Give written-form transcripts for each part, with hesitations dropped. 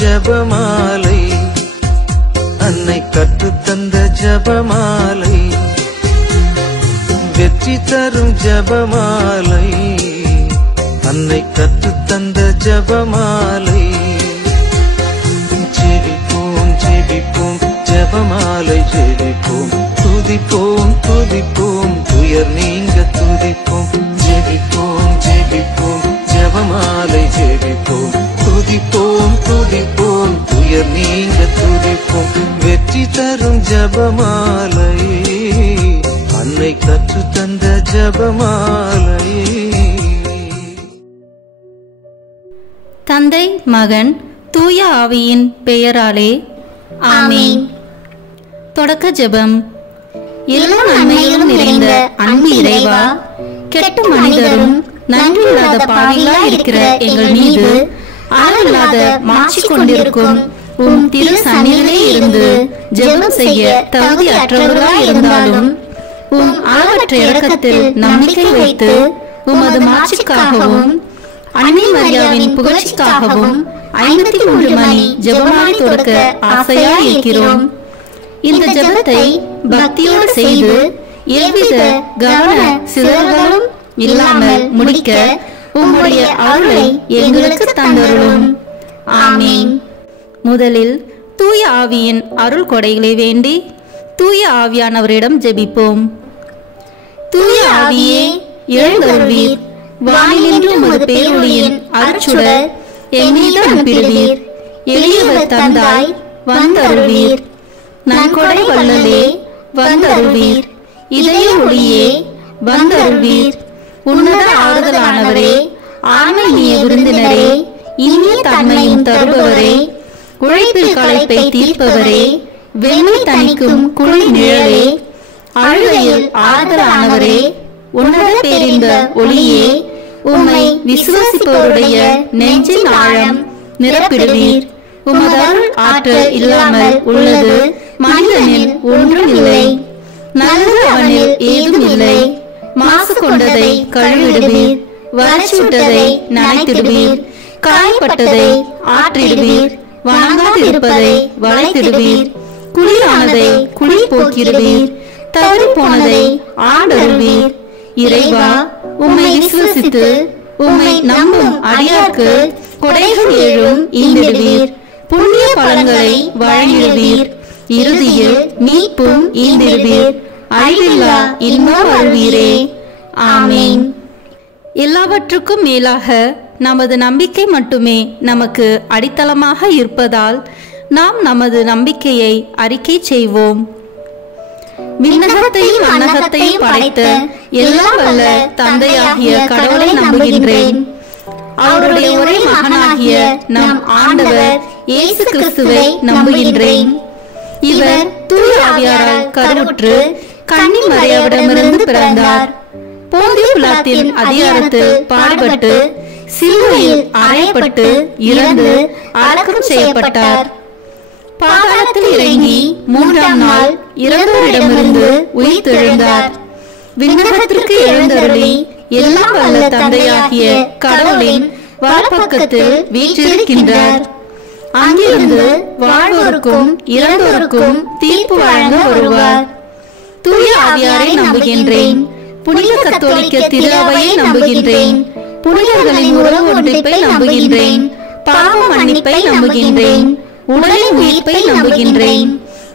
ஜபமாலை, அன்னை கற்றுத்தந்த ஜபமாலை, வெற்றி தரும் ஜபமாலை, அன்னை கற்றுத்தந்த ஜபமாலை. ஜெபிப்போம் ஜெபிப்போம் ஜபமாலை ஜெபிப்போம், துதிப்போம் துதிப்போம் துயர் நீங்க துதிப்போம். ஜெபிப்போம் ஜெபிப்போம் ஜபமாலை ஜெபிப்போம், துதிப்போம் துதிப்போம் துயர் நீங்க துதிப்போம். வெற்றி தரும் ஜபமாலை, அன்னை கற்று தந்த ஜபமாலை. தந்தை மகன் தூய ஆவியின் பெயராலே ஆமென். தொடக்க ஜெபம். எல்லா நன்மைகளும் நிறைந்த அன்பு இறைவா, கெட்ட மனிதரும் நன்றியில்லாத பாவிகளாய் இருக்கிற எங்கள் மீது அளவில்லாத மாட்சி கொண்டிருக்கும் உம் திரு சந்நிதியிலே இருந்து ஜெபம் செய்ய தகுதி அற்றவர்களாய் இருந்தாலும் உம் அளவற்ற இரக்கத்தில் நம்பிக்கை வைத்து உமது மாட்சிக்காகவும் அன்னை மரியாவின் புகழ்ச்சிக்காகவும் 53 மணி ஜெபமாலை தொடக்க ஆசையாய் இருக்கிறோம். இந்த ஜெபத்தை பக்தியோடு செய்து எவ்வித கவன சிதறல்களும் இல்லாமல் முடிக்க உம்முடைய அருளை எங்களுக்கு தந்தருளும். ஆமென். முதலில் தூய ஆவியின் அருள் கொடைகளை வேண்டி தூய ஆவியானவரிடம் ஜெபிப்போம். தூய ஆவியே எழுந்தருள்வீர், வானிலின்று உமது பேரொளியின் அருட்சுடர் எம்மீது அனுப்பிடுவீர். எளியவர் தந்தாய் வந்தருள்வீர், நன்கொடை வள்ளலே வந்தருள்வீர். இதய ஒளியே வந்தருள்வீர். உன்னத ஆறுதலானவரே, ஆன்மீக விருந்தினரே, இனிய தன்மையும் தருபவரே, உழைப்பில் களைப்பை தீர்ப்பவரே, வெண்மை தணிக்கும் குளிர் நிழலே, அழுகையில் ஆறுதலானவரே, உன்னத பேரின்ப ஒளியே, உம்மை விசுவாசிப்பவருடைய நெஞ்சின் ஆழம் நிரப்பிடுவீர். உமது அருள் ஆற்றல் இல்லாமல் உள்ளது மனிதனில் ஒன்றும் இல்லை, நல்லது அவனில் ஏதும் இல்லை. மாசு கொண்டதை கழுவிடுவீர், வறட்சிவிட்டதை நனைத்திடுவீர், காயப்பட்டதை ஆற்றிடுவீர், வணங்காதிருப்பதை வளைத்திடுவீர், குளிரானதை குளிர் போக்கிடுவீர், தவறி போனதை ஆண்டருள்வீர். இறைவா, உம்மை விசுவசித்து உம்மை நம்பும் அடியார்க்கு கொடைகள் ஏழும் ஈந்திடுவீர், புண்ணிய பலன்களை வழங்கிடுவீர், இறுதியில் மீட்பும் ஈந்திடுவீர், அழிவில்லா இன்பம் அருள்வீரே. ஆமென். எல்லாவற்றுக்கும் மேலாக நமது நம்பிக்கை மட்டுமே நமக்கு அடித்தளமாக இருப்பதால் நாம் நமது நம்பிக்கையை அறிக்கை செய்வோம். விண்ணகத்தையும் மண்ணகத்தையும் படைத்த எல்லாம் வல்ல தந்தையாகிய கடவுளை நம்புகின்றேன். அவருடைய ஒரே மகனாகிய நம் ஆண்டவர் இயேசு கிறிஸ்துவை நம்புகின்றேன். இவர் தூய ஆவியாரால் கருவுற்று கன்னி மரியாவிடமிருந்து பிறந்தார். போந்திய பிலாத்தின் அதிகாரத்தில் பாடுபட்டு சிலுவையில் அறையப்பட்டு இறந்து அடக்கம் செய்யப்பட்டார். பாதாளத்தில் இறங்கி 3ஆம் நாள் இறந்தோரிடமிருந்து உயிர்த்தெழுந்தார். விண்ணகத்திற்கு எழுந்தருளி எல்லாம் வல்ல தந்தையாகிய கடவுளின் வலப்பக்கத்தில் வீற்றிருக்கின்றார். அங்கிருந்து வாழ்வோருக்கும் இறந்தோருக்கும் தீர்ப்பு வழங்க வருவார். தூய ஆவியாரை நம்புகின்றேன். புனித கத்தோலிக்க திரு அவையை நம்புகின்றேன். புனிதர்களின் உறவு ஒன்றிப்பை நம்புகின்றேன். பாவ மன்னிப்பை நம்புகின்றேன். உடலின் உயிர்ப்பை நம்புகின்றேன்.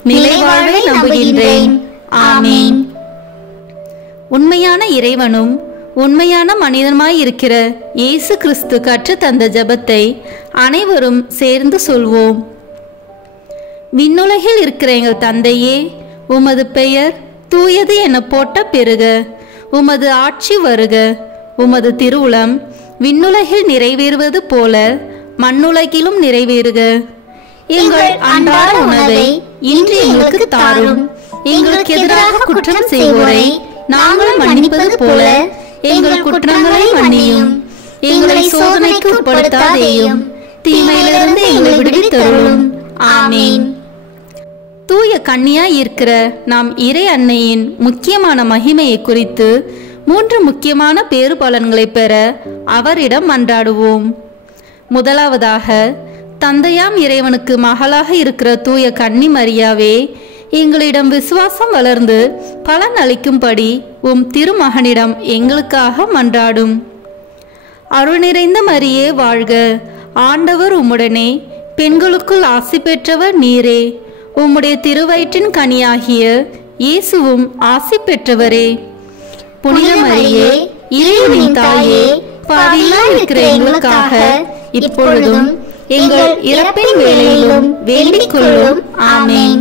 நிலைவாழ்வை நம்புகின்றேன். ஆமென். உண்மையான இறைவனும் உண்மையான மனிதனுமாய் இருக்கிற இயேசு கிறிஸ்து கற்று தந்த ஜெபத்தை அனைவரும் சேர்ந்து சொல்வோம். விண்ணுலகில் இருக்கிற எங்கள் தந்தையே, உமது பெயர் தூயது என போட்ட பெருக. உமது ஆட்சி வருக. உமது திருவுளம் விண்ணுலகில் நிறைவேறுவது போல மண்ணுலகிலும் நிறைவேறுக. எங்கள் அன்றாட உணவை இன்று எங்களுக்கு தாரும். எங்களுக்கு எதிராக குற்றம் செய்வோரை நாங்கள் மன்னிப்பது போல எங்கள் குற்றங்களை மன்னியும். எங்களை சோதனைக்கு உட்படுத்தாதேயும், தீமையிலிருந்து எங்களை விடுவித்தருளும். ஆமென். தூய கன்னியாய் இருக்கிற நாம் இறை அன்னையின் முக்கியமான மகிமையை குறித்து 3 முக்கியமான பேறு பலன்களை பெற அவரிடம் மன்றாடுவோம். முதலாவதாக, தந்தையாம் இறைவனுக்கு மகளாக இருக்கிற தூய கன்னி மரியாவே, எங்களிடம் விசுவாசம் வளர்ந்து பலன் அளிக்கும்படி உம் திருமகனிடம் எங்களுக்காக மன்றாடும். அருள் நிறைந்த மரியே வாழ்க, ஆண்டவர் உம்முடனே, பெண்களுக்குள் ஆசி பெற்றவர் நீரே. உம்முடைய திருவயிற்றின் கனியாகிய இயேசுவும் ஆசி பெற்றவரே. புனித மரியே, இறைவனின் தாயே, பாவிகளாய் இருக்கிற எங்களுக்காக இப்பொழுதும் எங்கள் இறப்பின் வேளையிலும் வேண்டிக் கொள்ளும். ஆமென்.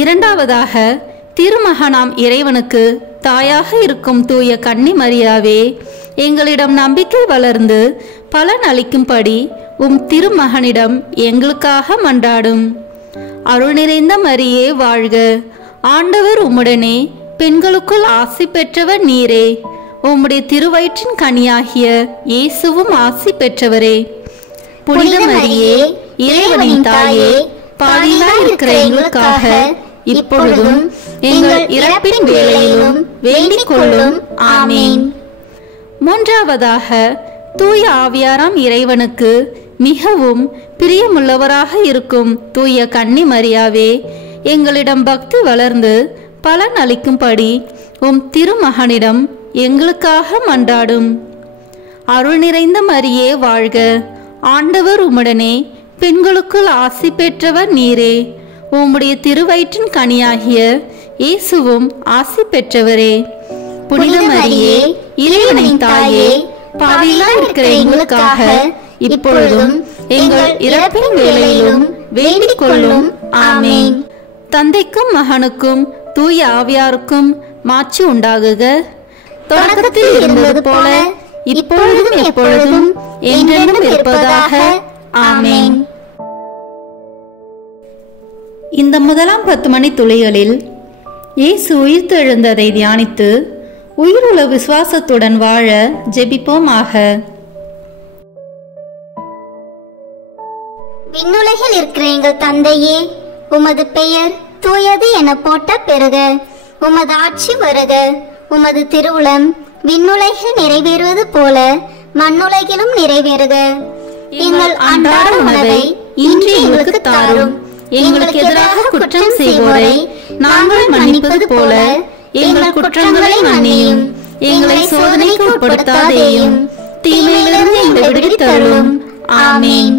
இரண்டாவதாக, திருமகனாம் இறைவனுக்கு தாயாக இருக்கும் தூய கன்னி மரியாவே, எங்களிடம் நம்பிக்கை வளர்ந்து பலன் அளிக்கும்படி உம் திருமகனிடம் எங்களுக்காக மன்றாடும். அருள் நிறைந்த மரியே வாழ்க, ஆண்டவர் உம்முடனே, பெண்களுக்குள் ஆசி பெற்றவர் நீரே. உம்முடைய திருவயிற்றின் கனியாகிய இயேசுவும் ஆசி பெற்றவரே. புனித மரியே, இறைவனின் தாயே, பாவிகளாய் இருக்கிற எங்களுக்காக இப்பொழுதும் எங்கள் இறப்பின் வேளையிலும் வேண்டிக் கொள்ளும். ஆமென். மூன்றாவதாக, தூய ஆவியாராம் இறைவனுக்கு மிகவும் பிரியமுள்ளவராக இருக்கும் தூய கன்னி மரியாவே, எங்களிடம் பக்தி வளர்ந்து பலன் அளிக்கும்படி உம் திருமகனிடம் எங்களுக்காக மன்றாடும். அருள் நிறைந்த மரியே வாழ்க, ஆண்டவர் உம்முடனே, பெண்களுக்குள் ஆசி பெற்றவர் நீரே. உம்முடைய திருவயிற்றின் கனியாகிய இயேசுவும் ஆசி பெற்றவரே. புனித மரியே, இறைவனின் தாயே, பாவிகளாய் இருக்கிற எங்களுக்காக இப்பொழுதும் எங்கள் இறப்பின் வேளையிலும் வேண்டிக் கொள்ளும். ஆமென். தந்தைக்கும் மகனுக்கும் தூய ஆவியாருக்கும் மாட்சி உண்டாகுக. தொடக்கத்தில் இருந்தது போல இப்பொழுதும் எப்பொழுதும் என்றென்றும் இருப்பதாக. ஆமென். இந்த முதலாம் 10 மணி துளிகளில் இயேசு உயிர்த்தெழுந்ததை தியானித்து உயிருள்ள விசுவாசத்துடன் வாழ ஜெபிப்போமாக. விண்ணுலகில் இருக்கிற எங்கள் தந்தையே, உமது பெயர் தூயது என போற்ற பெறுக. உமது ஆட்சி வருக. உமது திருவுளம் விண்ணுலகில் நிறைவேறுவது போல மண்ணுலகிலும் நிறைவேறுக. எங்கள் அன்றாட உணவை இன்று எங்களுக்கு தாரும். எங்களுக்கு எதிராக குற்றம் செய்வோரை நாங்கள் மன்னிப்பது போல எங்கள் குற்றங்களை மன்னியும். எங்களை சோதனைக்கு உட்படுத்தாதேயும், தீமையிலிருந்து எங்களை விடுவித்தருளும். ஆமென்.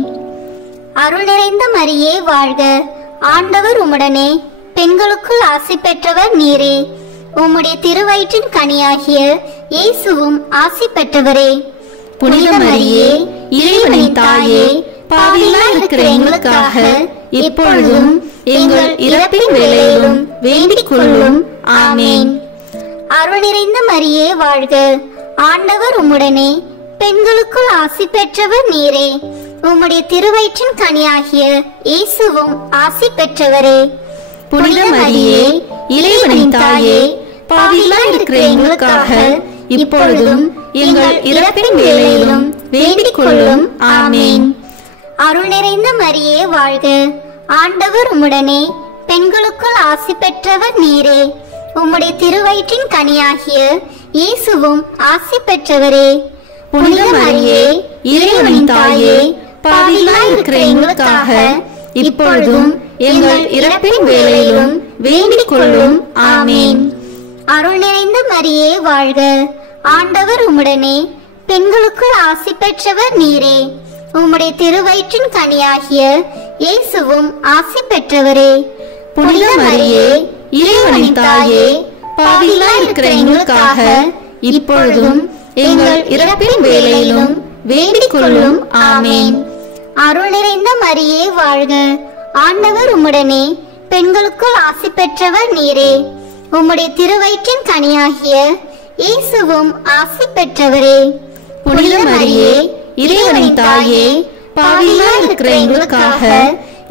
அருள் நிறைந்த மரியே வாழ்க, ஆண்டவர் உம்முடனே, பெண்களுக்குள் ஆசி பெற்றவர் நீரே. உம்முடைய திருவயிற்றின் கனியாகிய இயேசுவும் ஆசி பெற்றவரே. புனித மரியே, இறைவனின் தாயே, பாவிகளாய் இருக்கிற எங்களுக்காக இப்பொழுதும் எங்கள் இறப்பின் வேளையிலும் வேண்டிக் கொள்ளும். ஆமென். அருள் நிறைந்த மரியே வாழ்க, ஆண்டவர் உம்முடனே, பெண்களுக்குள் ஆசி பெற்றவர் நீரே. உம்முடைய திருவயிற்றின் கனியாகிய இயேசுவும் ஆசி பெற்றவரே. புனித மரியே, இறைவனின் தாயே, பாவிகளாய் இருக்கிற எங்களுக்காக இப்பொழுதும் எங்கள் இறப்பின் வேளையிலும் வேண்டிக் கொள்ளும். ஆமென். அருள் நிறைந்த மரியே வாழ்க, ஆண்டவர் உம்முடனே, பெண்களுக்குள் ஆசி பெற்றவர் நீரே. உம்முடைய திருவயிற்றின் கனியாகிய இயேசுவும் ஆசி பெற்றவரே. புனித மரியே, இறைவனின் தாயே, பாவிகளாய் இருக்கிற எங்களுக்காக இப்பொழுதும் எங்கள் இறப்பின் வேளையிலும் வேண்டிக் கொள்ளும். ஆமென். அருள் நிறைந்த மரியே வாழ்க, ஆண்டவர் உம்முடனே, பெண்களுக்குள் ஆசி பெற்றவர் நீரே. உம்முடைய திருவயிற்றின் கனியாகிய இயேசுவும் ஆசி பெற்றவரே. புனித மரியே, இறைவனின் தாயே, பாவிகளாய் இருக்கிற எங்களுக்காக இப்பொழுதும் எங்கள் இறப்பின் வேளையிலும் வேண்டிக் கொள்ளும். ஆமென். அருள் நிறைந்த மரியே வாழ்க, ஆண்டவர் உம்முடனே, பெண்களுக்குள் ஆசி பெற்றவர் நீரே. உம்முடைய திருவயிற்றின் கனியாகிய இயேசுவும் ஆசி பெற்றவரே. புனித மரியே, இறைவனின் தாயே, பாவிகளாய் இருக்கிற எங்களுக்காக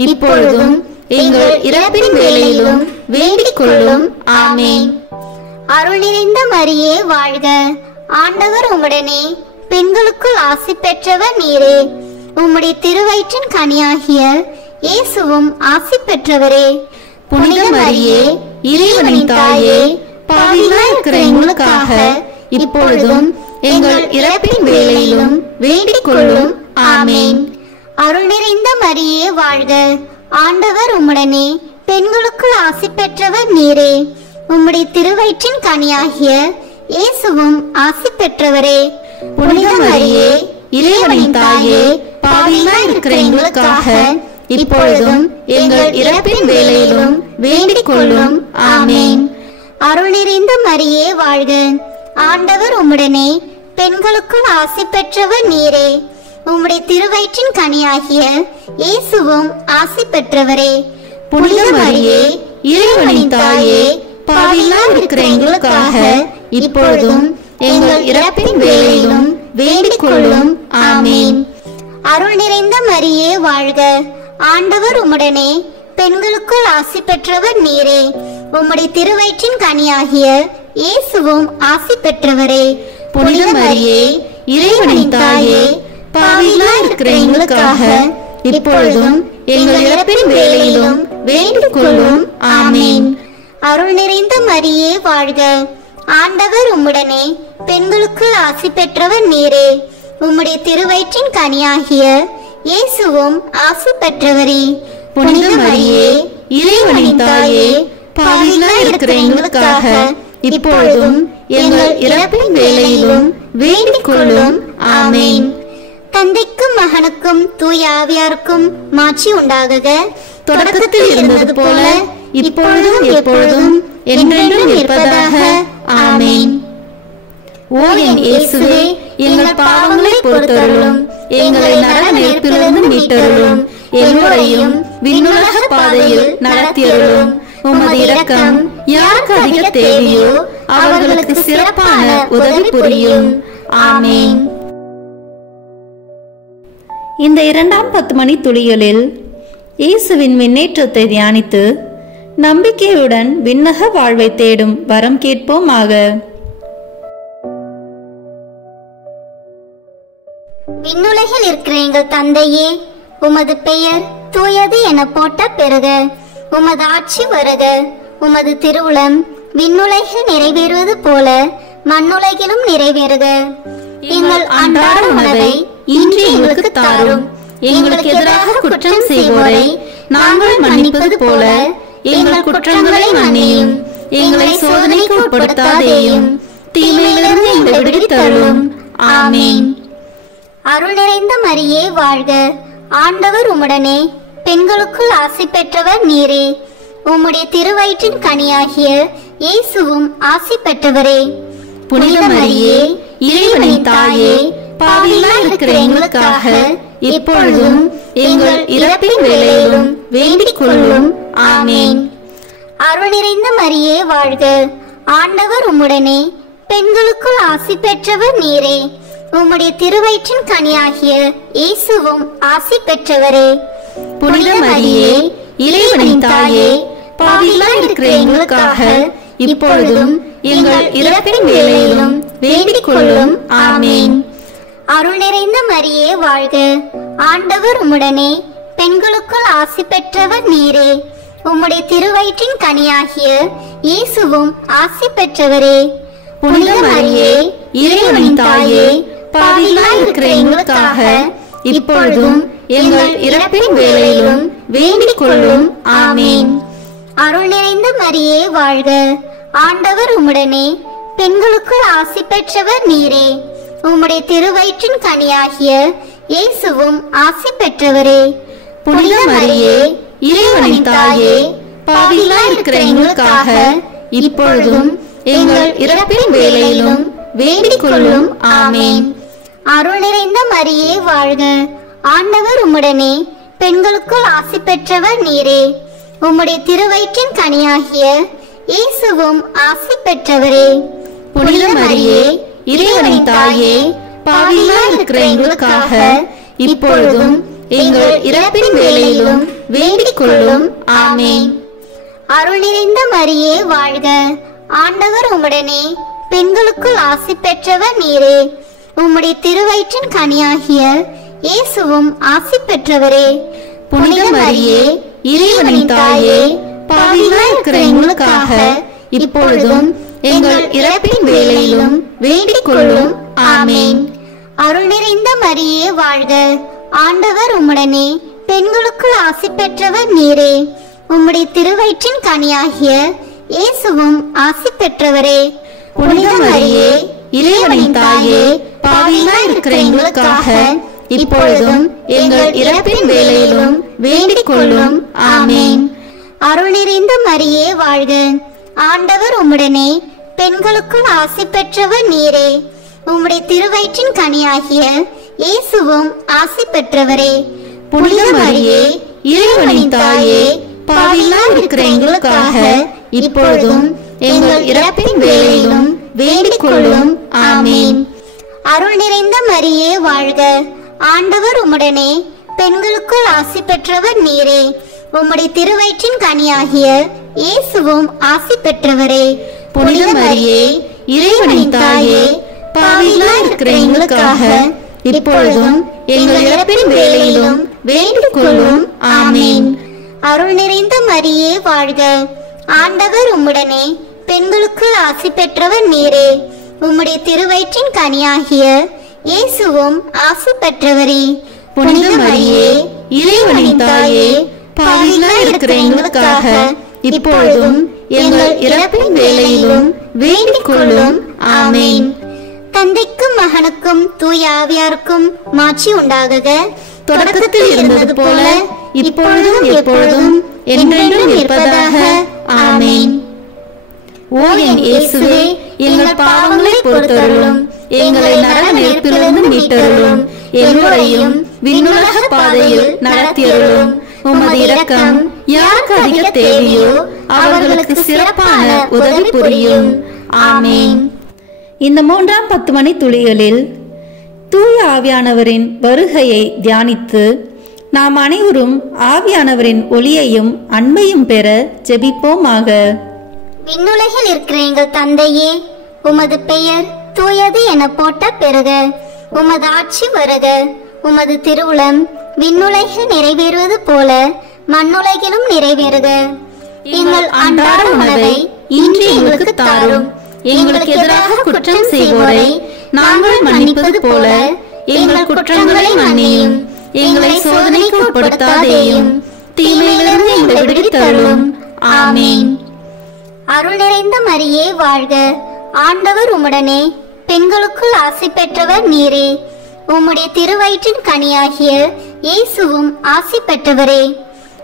இப்பொழுதும் எங்கள் இறப்பின் வேளையிலும் வேண்டிக் கொள்ளும். ஆமென். அருள் நிறைந்த மரியே வாழ்க, ஆண்டவர் உம்முடனே, பெண்களுக்குள் ஆசி பெற்றவர் நீரே. உம்முடைய திருவயிற்றின் கனியாகிய இயேசுவும் ஆசி பெற்றவரே. புனித மரியே, இறைவனின் தாயே, பாவிகளாய் இருக்கிற எங்களுக்காக இப்பொழுதும் எங்கள் இறப்பின் வேளையிலும் வேண்டிக் கொள்ளும். ஆமென். அருள் நிறைந்த மரியே வாழ்க, ஆண்டவர் உம்முடனே, பெண்களுக்குள் ஆசி பெற்றவர் நீரே. உம்முடைய திருவயிற்றின் கனியாகிய இயேசுவும் ஆசி பெற்றவரே. புனித மரியே, இறைவனின் தாயே, பாவிகளாய் இருக்கிற எங்களுக்காக இப்பொழுதும் எங்கள் இறப்பின் வேளையிலும் வேண்டிக் கொள்ளும். ஆமேன். அருள் நிறைந்த மரியே வாழ்க, ஆண்டவர் உம்முடனே, பெண்களுக்குள் ஆசி பெற்றவர் நீரே. உம்முடைய திருவயிற்றின் கனியாகிய இயேசுவும் ஆசி பெற்றவரே. புனித மரியே, இறைவனின் தாயே, பாவிகளாய் இருக்கிற எங்களுக்காக இப்பொழுதும் எங்கள் இறப்பின் வேளையிலும் வேண்டிக் கொள்ளும். ஆமேன். அருள் நிறைந்த மரியே வாழ்க, ஆண்டவர் உம்முடனே, பெண்களுக்குள் ஆசி பெற்றவர் நீரே. உம்முடைய திருவயிற்றின் கனியாகிய இயேசுவும் ஆசி பெற்றவரே. புனித மரியே, இறைவனின் தாயே, பாவிகளாய் இருக்கிற எங்களுக்காக இப்பொழுதும் எங்கள் இறப்பின் வேளையிலும் வேண்டிக் கொள்ளும். ஆமேன். அருள் நிறைந்த மரியே வாழ்க, ஆண்டவர் உம்முடனே, பெண்களுக்குள் ஆசி பெற்றவர் நீரே. உம்முடைய திருவயிற்றின் கனியாகிய இயேசுவும் ஆசி பெற்றவரே. புனித மரியே, இறைவனின் தாயே, பாவிகளாய் இருக்கிற எங்களுக்காக இப்பொழுதும் எங்கள் இறப்பின் வேளையிலும் வேண்டிக் கொள்ளும். ஆமேன். தந்தைக்கும் மகனுக்கும் தூய ஆவியாருக்கும் மாட்சி உண்டாகுக. தொடக்கத்தில் இருந்தது போல இப்பொழுதும் எப்பொழுதும் என்றென்றும் இருப்பதாக. ஆமேன். ஓ என் இயேசுவே, எங்கள் பாவங்களை பொறுத்தருளும், எங்களை நரக நெருப்பிலிருந்து மீட்டருளும், எல்லோரையும் விண்ணுலக பாதையில் நடத்தியருளும். உமது இரக்கம் யாருக்கு அதிக தேவையோ அவர்களுக்கு சிறப்பான உதவி புரியும். ஆமேன். இந்த 2ஆம் 10 மணி துளிகளில் இயேசுவின் விண்ணேற்றத்தை தியானித்து நம்பிக்கையுடன் விண்ணக வாழ்வை தேடும் வரம் கேட்போமாக. விண்ணுலகில் இருக்கிற எங்கள் தந்தையே, உமது பெயர் தூயது என போட்ட பெறுக. உமது ஆட்சி வருக. உமது திருவுளம் விண்ணுலகில் நிறைவேறுவது போல மண்ணுலகிலும் நிறைவேறுக. எங்கள் அன்றாட உணவை இன்று எங்களுக்கு தாரும். எங்களுக்கு எதிராக குற்றம் செய்வோரை நாங்கள் மன்னிப்பது போல எங்கள் குற்றங்களை மன்னியும். எங்களை சோதனைக்கு உட்படுத்தாதேயும், தீமையிலிருந்து எங்களை விடுவித்தருளும். ஆமேன். அருள் நிறைந்த மரியே வாழ்க, ஆண்டவர் உம்முடனே, பெண்களுக்குள் ஆசி பெற்றவர் நீரே. உம்முடைய திருவயிற்றின் கனியாகிய இயேசுவும் ஆசி பெற்றவரே. புனித மரியே, இறைவனின் தாயே, பாவிகளாய் இருக்கிற எங்களுக்காக இப்பொழுதும் எங்கள் இறப்பின் வேளையிலும் வேண்டிக் கொள்ளும். ஆமேன். அருள் நிறைந்த மரியே வாழ்க, ஆண்டவர் உம்முடனே, பெண்களுக்குள் ஆசி பெற்றவர் நீரே. உம்முடைய திருவயிற்றின் கனியாகிய இயேசுவும் ஆசி பெற்றவரே. புனித மரியே, இறைவனின் தாயே, பாவிகளாய் இருக்கிற எங்களுக்காக இப்பொழுதும் எங்கள் இறப்பின் வேளையிலும் வேண்டிக் கொள்ளும். ஆமேன். அருள் நிறைந்த மரியே வாழ்க, ஆண்டவர் உம்முடனே, பெண்களுக்குள் ஆசி பெற்றவர் நீரே. உம்முடைய திருவயிற்றின் கனியாகிய இயேசுவும் ஆசி பெற்றவரே. புனித மரியே, இறைவனின் தாயே, பாவிகளாய் இருக்கிற எங்களுக்காக இப்பொழுதும் எங்கள் இறப்பின் வேளையிலும் வேண்டிக் கொள்ளும். ஆமேன். அருள் நிறைந்த மரியே வாழ்க, ஆண்டவர் உம்முடனே, பெண்களுக்குள் ஆசி பெற்றவர் நீரே. உம்முடைய திருவயிற்றின் கனியாகிய இயேசுவும் ஆசி பெற்றவரே. புனித மரியே, இறைவனின் தாயே, பாவிகளாய் இருக்கிற எங்களுக்காக இப்பொழுதும் எங்கள் இறப்பின் வேளையிலும் வேண்டிக் கொள்ளும். ஆமேன். அருள் நிறைந்த மரியே வாழ்க, ஆண்டவர் உம்முடனே, பெண்களுக்குள் ஆசி பெற்றவர் நீரே. உம்முடைய திருவயிற்றின் கனியாகிய இயேசுவும் ஆசி பெற்றவரே. புனித மரியே, இறைவனின் தாயே, பாவிகளாய் இருக்கிற எங்களுக்காக இப்பொழுதும் எங்கள் இறப்பின் வேளையிலும் வேண்டிக் கொள்ளும். ஆமேன். அருள் நிறைந்த மரியே வாழ்க, ஆண்டவர் உம்முடனே, பெண்களுக்குள் ஆசி பெற்றவர் நீரே. உம்முடைய திருவயிற்றின் கனியாகிய இயேசுவும் ஆசி பெற்றவரே. புனித மரியே, இறைவனின் தாயே, பாவிகளாய் இருக்கிற எங்களுக்காக இப்பொழுதும் எங்கள் இறப்பின் வேளையிலும் வேண்டிக் கொள்ளும். ஆமேன். அருள் நிறைந்த மரியே வாழ்க, ஆண்டவர் உம்முடனே பெண்களுக்குள் ஆசி பெற்றவர் நீரே. உம்முடைய திருவயிற்றின் கனியாகிய இயேசுவும் ஆசி பெற்றவரே. புனித மரியே, இறைவனின் தாயே, பாவிகளாய் இருக்கிற எங்களுக்காக இப்பொழுதும் எங்கள் இறப்பின் வேளையிலும் வேண்டிக் கொள்ளும். ஆமேன். அருள் நிறைந்த மரியே வாழ்க. ஆண்டவர் உம்முடனே பெண்களுக்குள் ஆசி பெற்றவர் நீரே. உம்முடைய திருவயிற்றின் கனியாகிய இயேசுவும் ஆசி பெற்றவரே. புனித மரியே, இறைவனின் தாயே, பாவிகளாய் இருக்கிற எங்களுக்காக இப்பொழுதும் எங்கள் இறப்பின் வேளையிலும் வேண்டிக் கொள்ளும். ஆமேன். அருள் நிறைந்த மரியே வாழ்க. ஆண்டவர் உம்முடனே பெண்களுக்குள் ஆசி பெற்றவர் நீரே. உம்முடைய திருவயிற்றின் கனியாகிய இயேசுவும் ஆசி பெற்றவரே. புனித மரியே, இறைவனின் தாயே, பாவிகளாய் இருக்கிற எங்களுக்காக இப்பொழுதும் எங்கள் இறப்பின் வேளையிலும் வேண்டிக் கொள்ளும். ஆமேன். அருள் நிறைந்த மரியே வாழ்க. ஆண்டவர் உம்முடனே பெண்களுக்குள் ஆசி பெற்றவர் நீரே. உம்முடைய திருவயிற்றின் கனியாகிய இயேசுவும் ஆசி பெற்றவரே. புனித மரியே, இறைவனின் தாயே, பாவிகளாய் இருக்கிற எங்களுக்காக இப்பொழுதும் எங்கள் இறப்பின் வேளையிலும் வேண்டிக் கொள்ளும். ஆமேன். தந்தைக்கும் மகனுக்கும் தூய ஆவியாருக்கும் மாட்சி உண்டாகுக. தொடக்கத்தில் இருந்தது போல இப்பொழுதும் எப்பொழுதும் என்றென்றும் இருப்பதாக. ஆமேன். ஓ என் இயேசுவே, எங்கள் பாவங்களை பொறுத்தருளும், எங்களை நரக நெருப்பிலிருந்து மீட்டருளும், எல்லோரையும் விண்ணுலக பாதையில் நடத்தியருளும். உமது இரக்கம் யாருக்கு அதிக தேவையோ அவர்களுக்கு சிறப்பான உதவி புரியும். ஆமேன். இந்த 3ஆம் 10 மணி துளிகளில் தூய ஆவியானவரின் வருகையை தியானித்து நாம் அனைவரும் ஆவியானவரின் ஒளியையும் அன்பையும் பெற ஜெபிப்போமாக. விண்ணுலகில் இருக்கிற எங்கள் தந்தையே, உமது பெயர் தூயது என போட்ட பெறுக. உமது ஆட்சி வருக. உமது திருவுளம் விண்ணுலகில் நிறைவேறுவது போல மண்ணுலகிலும் நிறைவேறுக. எங்கள் அன்றாட உணவை இன்று எங்களுக்கு தாரும். எங்களுக்கு எதிராக குற்றம் செய்வோரை நாங்கள் மன்னிப்பது போல எங்கள் குற்றங்களை மன்னியும். எங்களை சோதனைக்கு உட்படுத்தாதேயும், தீமையிலிருந்து எங்களை விடுவித்தருளும். ஆமேன். அருள் நிறைந்த மரியே வாழ்க. ஆண்டவர் உம்முடனே பெண்களுக்குள் ஆசி பெற்றவர் நீரே. உம்முடைய திருவயிற்றின் கனியாகிய இயேசுவும் ஆசி பெற்றவரே.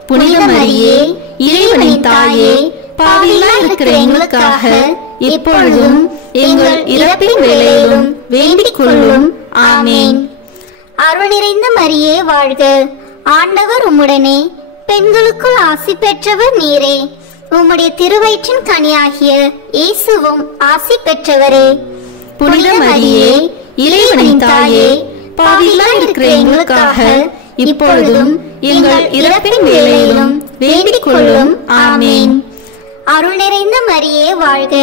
புனித மரியே, இறைவனின் தாயே, பாவிகளாய் இருக்கிற எங்களுக்காக இப்பொழுதும் எங்கள் இறப்பின் வேளையிலும் வேண்டிக் கொள்ளும். ஆமேன். அருள் நிறைந்த மரியே வாழ்க. ஆண்டவர் உம்முடனே பெண்களுக்குள் ஆசி பெற்றவர் நீரே. உம்முடைய திருவயிற்றின் கனியாகிய இயேசுவும் ஆசி பெற்றவரே. புனித மரியே, இறைவனின் தாயே, பாவிகளாய் இருக்கிற எங்களுக்காக இப்பொழுதும் எங்கள் இறப்பின் வேளையிலும் வேண்டிக் கொள்ளும். ஆமேன். அருள் நிறைந்த மரியே வாழ்க.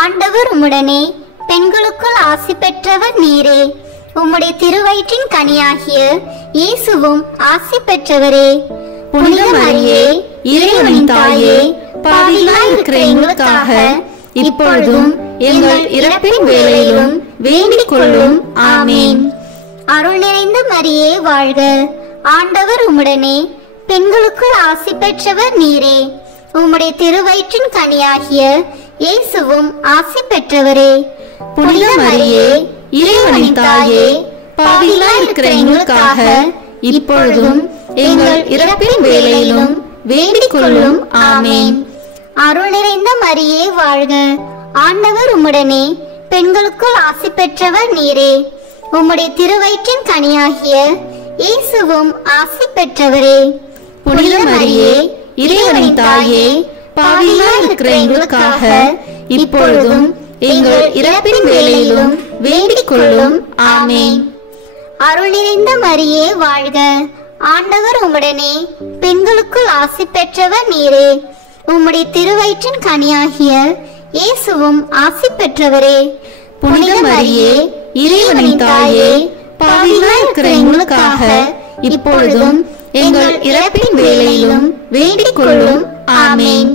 ஆண்டவர் உம்முடனே பெண்களுக்குள் ஆசி பெற்றவர் நீரே. உம்முடைய திருவயிற்றின் கனியாகிய இயேசுவும் ஆசி பெற்றவரே. புனித மரியே, இறைவனின் தாயே, பாவிகளாய் இருக்கிற எங்களுக்காக இப்பொழுதும் எங்கள் இறப்பின் வேளையிலும் வேண்டிக் கொள்ளும். ஆமேன். அருள் நிறைந்த மரியே வாழ்க. ஆண்டவர் உம்முடனே பெண்களுக்குள் ஆசி பெற்றவர் நீரே. உம்முடைய திருவயிற்றின் கனியாகிய இயேசுவும் ஆசி பெற்றவரே. புனித மரியே, இறைவனின் தாயே, பாவிகளாய் இருக்கிற எங்களுக்காக இப்பொழுதும் எங்கள் இறப்பின் வேளையிலும் வேண்டிக் கொள்ளும். ஆமேன். அருள் நிறைந்த மரியே வாழ்க. ஆண்டவர் உம்முடனே பெண்களுக்குள் ஆசி பெற்றவர் நீரே. உம்முடைய திருவயிற்றின் கனியாகிய இயேசுவும் ஆசி பெற்றவரே. புனித மரியே, இறைவனின் தாயே, பாவிகளாய் இருக்கிற எங்களுக்காக இப்பொழுதும் எங்கள் இறப்பின் வேளையிலும் வேண்டிக் கொள்ளும். ஆமேன். அருள் நிறைந்த மரியே வாழ்க. ஆண்டவர் உம்முடனே பெண்களுக்குள் ஆசி பெற்றவர் நீரே. உம்முடைய திருவயிற்றின் கனியாகிய இயேசுவும் ஆசி பெற்றவரே. புனித மரியே, இறைவனின் தாயே, பாவிகளாய் இருக்கிற எங்களுக்காக இப்பொழுதும் எங்கள் இறப்பின் வேளையிலும் வேண்டிக் கொள்ளும். ஆமேன்.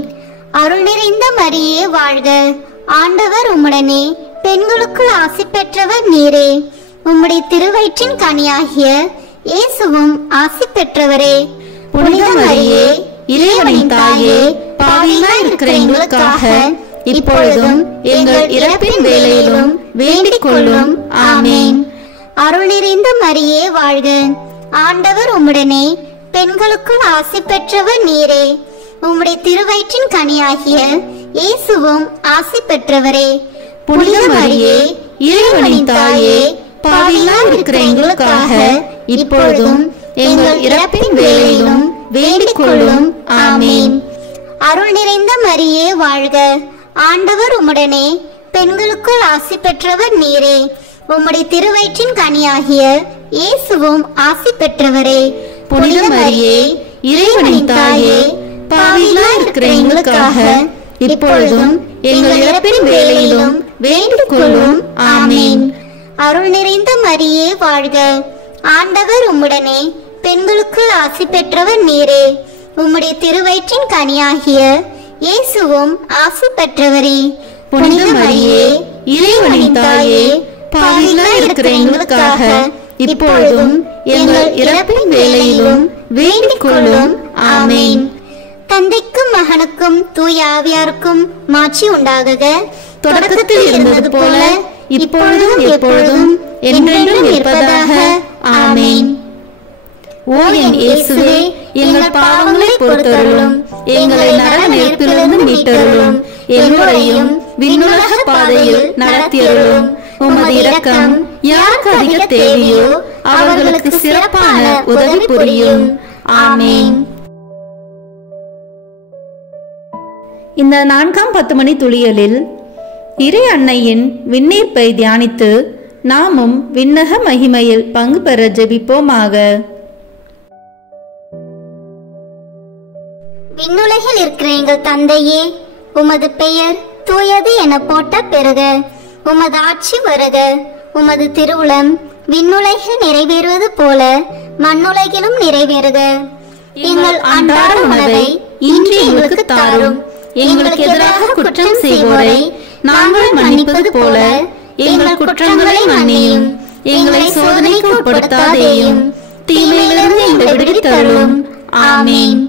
அருள் நிறைந்த மரியே வாழ்க. ஆண்டவர் உம்முடனே பெண்களுக்குள் ஆசி பெற்றவர் நீரே. உம்முடைய திருவயிற்றின் கனியாகிய இயேசுவும் ஆசி பெற்றவரே. புனித மரியே, இறைவனின் தாயே, பாவிகளாய் இருக்கிற எங்களுக்காக இப்பொழுதும் எங்கள் இறப்பின் வேளையிலும் வேண்டிக் கொள்ளும். ஆமேன். அருள் நிறைந்த மரியே வாழ்க. ஆண்டவர் உம்முடனே, பெண்களுக்குள் ஆசி பெற்றவர் நீரே. உம்முடைய திருவயிற்றின் கனியாகிய இயேசுவும் ஆசி பெற்றவரே. புனித மரியே, இறைவனின் தாயே, பாவிகளாய் இருக்கிற எங்களுக்காக இப்பொழுதும் எங்கள் இறப்பின் வேளையிலும் வேண்டிக் கொள்ளும். ஆமேன். அருள் நிறைந்த மரியே வாழ்க. ஆண்டவர் உம்முடனே, பெண்களுக்குள் ஆசி பெற்றவர் நீரே. உம்முடைய திருவயிற்றின் கனியாகிய இயேசுவும் ஆசி பெற்றவரே. புனித மரியே, இறைவனின் தாயே, பாவிகளாய் இருக்கிற எங்களுக்காக இப்பொழுதும் எங்கள் இறப்பின் வேளையிலும் வேண்டிக் கொள்ளும். ஆமேன். அருள் நிறைந்த மரியே வாழ்க. ஆண்டவர் உம்முடனே, பெண்களுக்குள் ஆசி பெற்றவர் நீரே. உம்முடைய திருவயிற்றின் கனியாகிய இயேசுவும் ஆசி பெற்றவரே. புனித மரியே, இறைவனின் தாயே, பாவிகளாய் இருக்கிற எங்களுக்காக இப்பொழுதும் எங்கள் இறப்பின் வேளையிலும் வேண்டிக் கொள்ளும். ஆமேன். தந்தைக்கும் மகனுக்கும் தூய ஆவியாருக்கும் மாட்சி உண்டாகுக. தொடக்கத்தில் இருந்தது போல இப்பொழுதும் எப்பொழுதும் என்றென்றும் இருப்பதாக. ஆமேன். ஓ என் இயேசுவே, எங்கள் பாவங்களை பொறுத்தருளும், எங்களை நரக நெருப்பிலிருந்து மீட்டருளும், எல்லோரையும் விண்ணுலக பாதையில் நடத்தியருளும். உமது இரக்கம் யாருக்கு அதிக தேவையோ அவர்களுக்கு சிறப்பான உதவி புரியும். ஆமேன். இந்த 4ஆம் 10 மணி துளியலில் இறை அன்னையின் விண்ணீர்ப்பை தியானித்து நாமும் விண்ணக மகிமையில் பங்கு பெற ஜெபிப்போமாக. விண்ணுலகில் இருக்கிற எங்கள் தந்தையே, உமது பெயர் தூயது என போட்ட பெறுக. உமது ஆட்சி வருக. உமது திருவுளம் விண்ணுலகில் நிறைவேறுவது போல மண்ணுலகிலும் நிறைவேறுக. எங்கள் அன்றாட உணவை இன்று எங்களுக்கு தாரும். எங்களுக்கு எதிராக குற்றம் செய்வோரை நாங்கள் மன்னிப்பது போல எங்கள் குற்றங்களை மன்னியும். எங்களை சோதனைக்கு உட்படுத்தாதேயும், தீமையிலிருந்து எங்களை விடுவித்தருளும். ஆமேன்.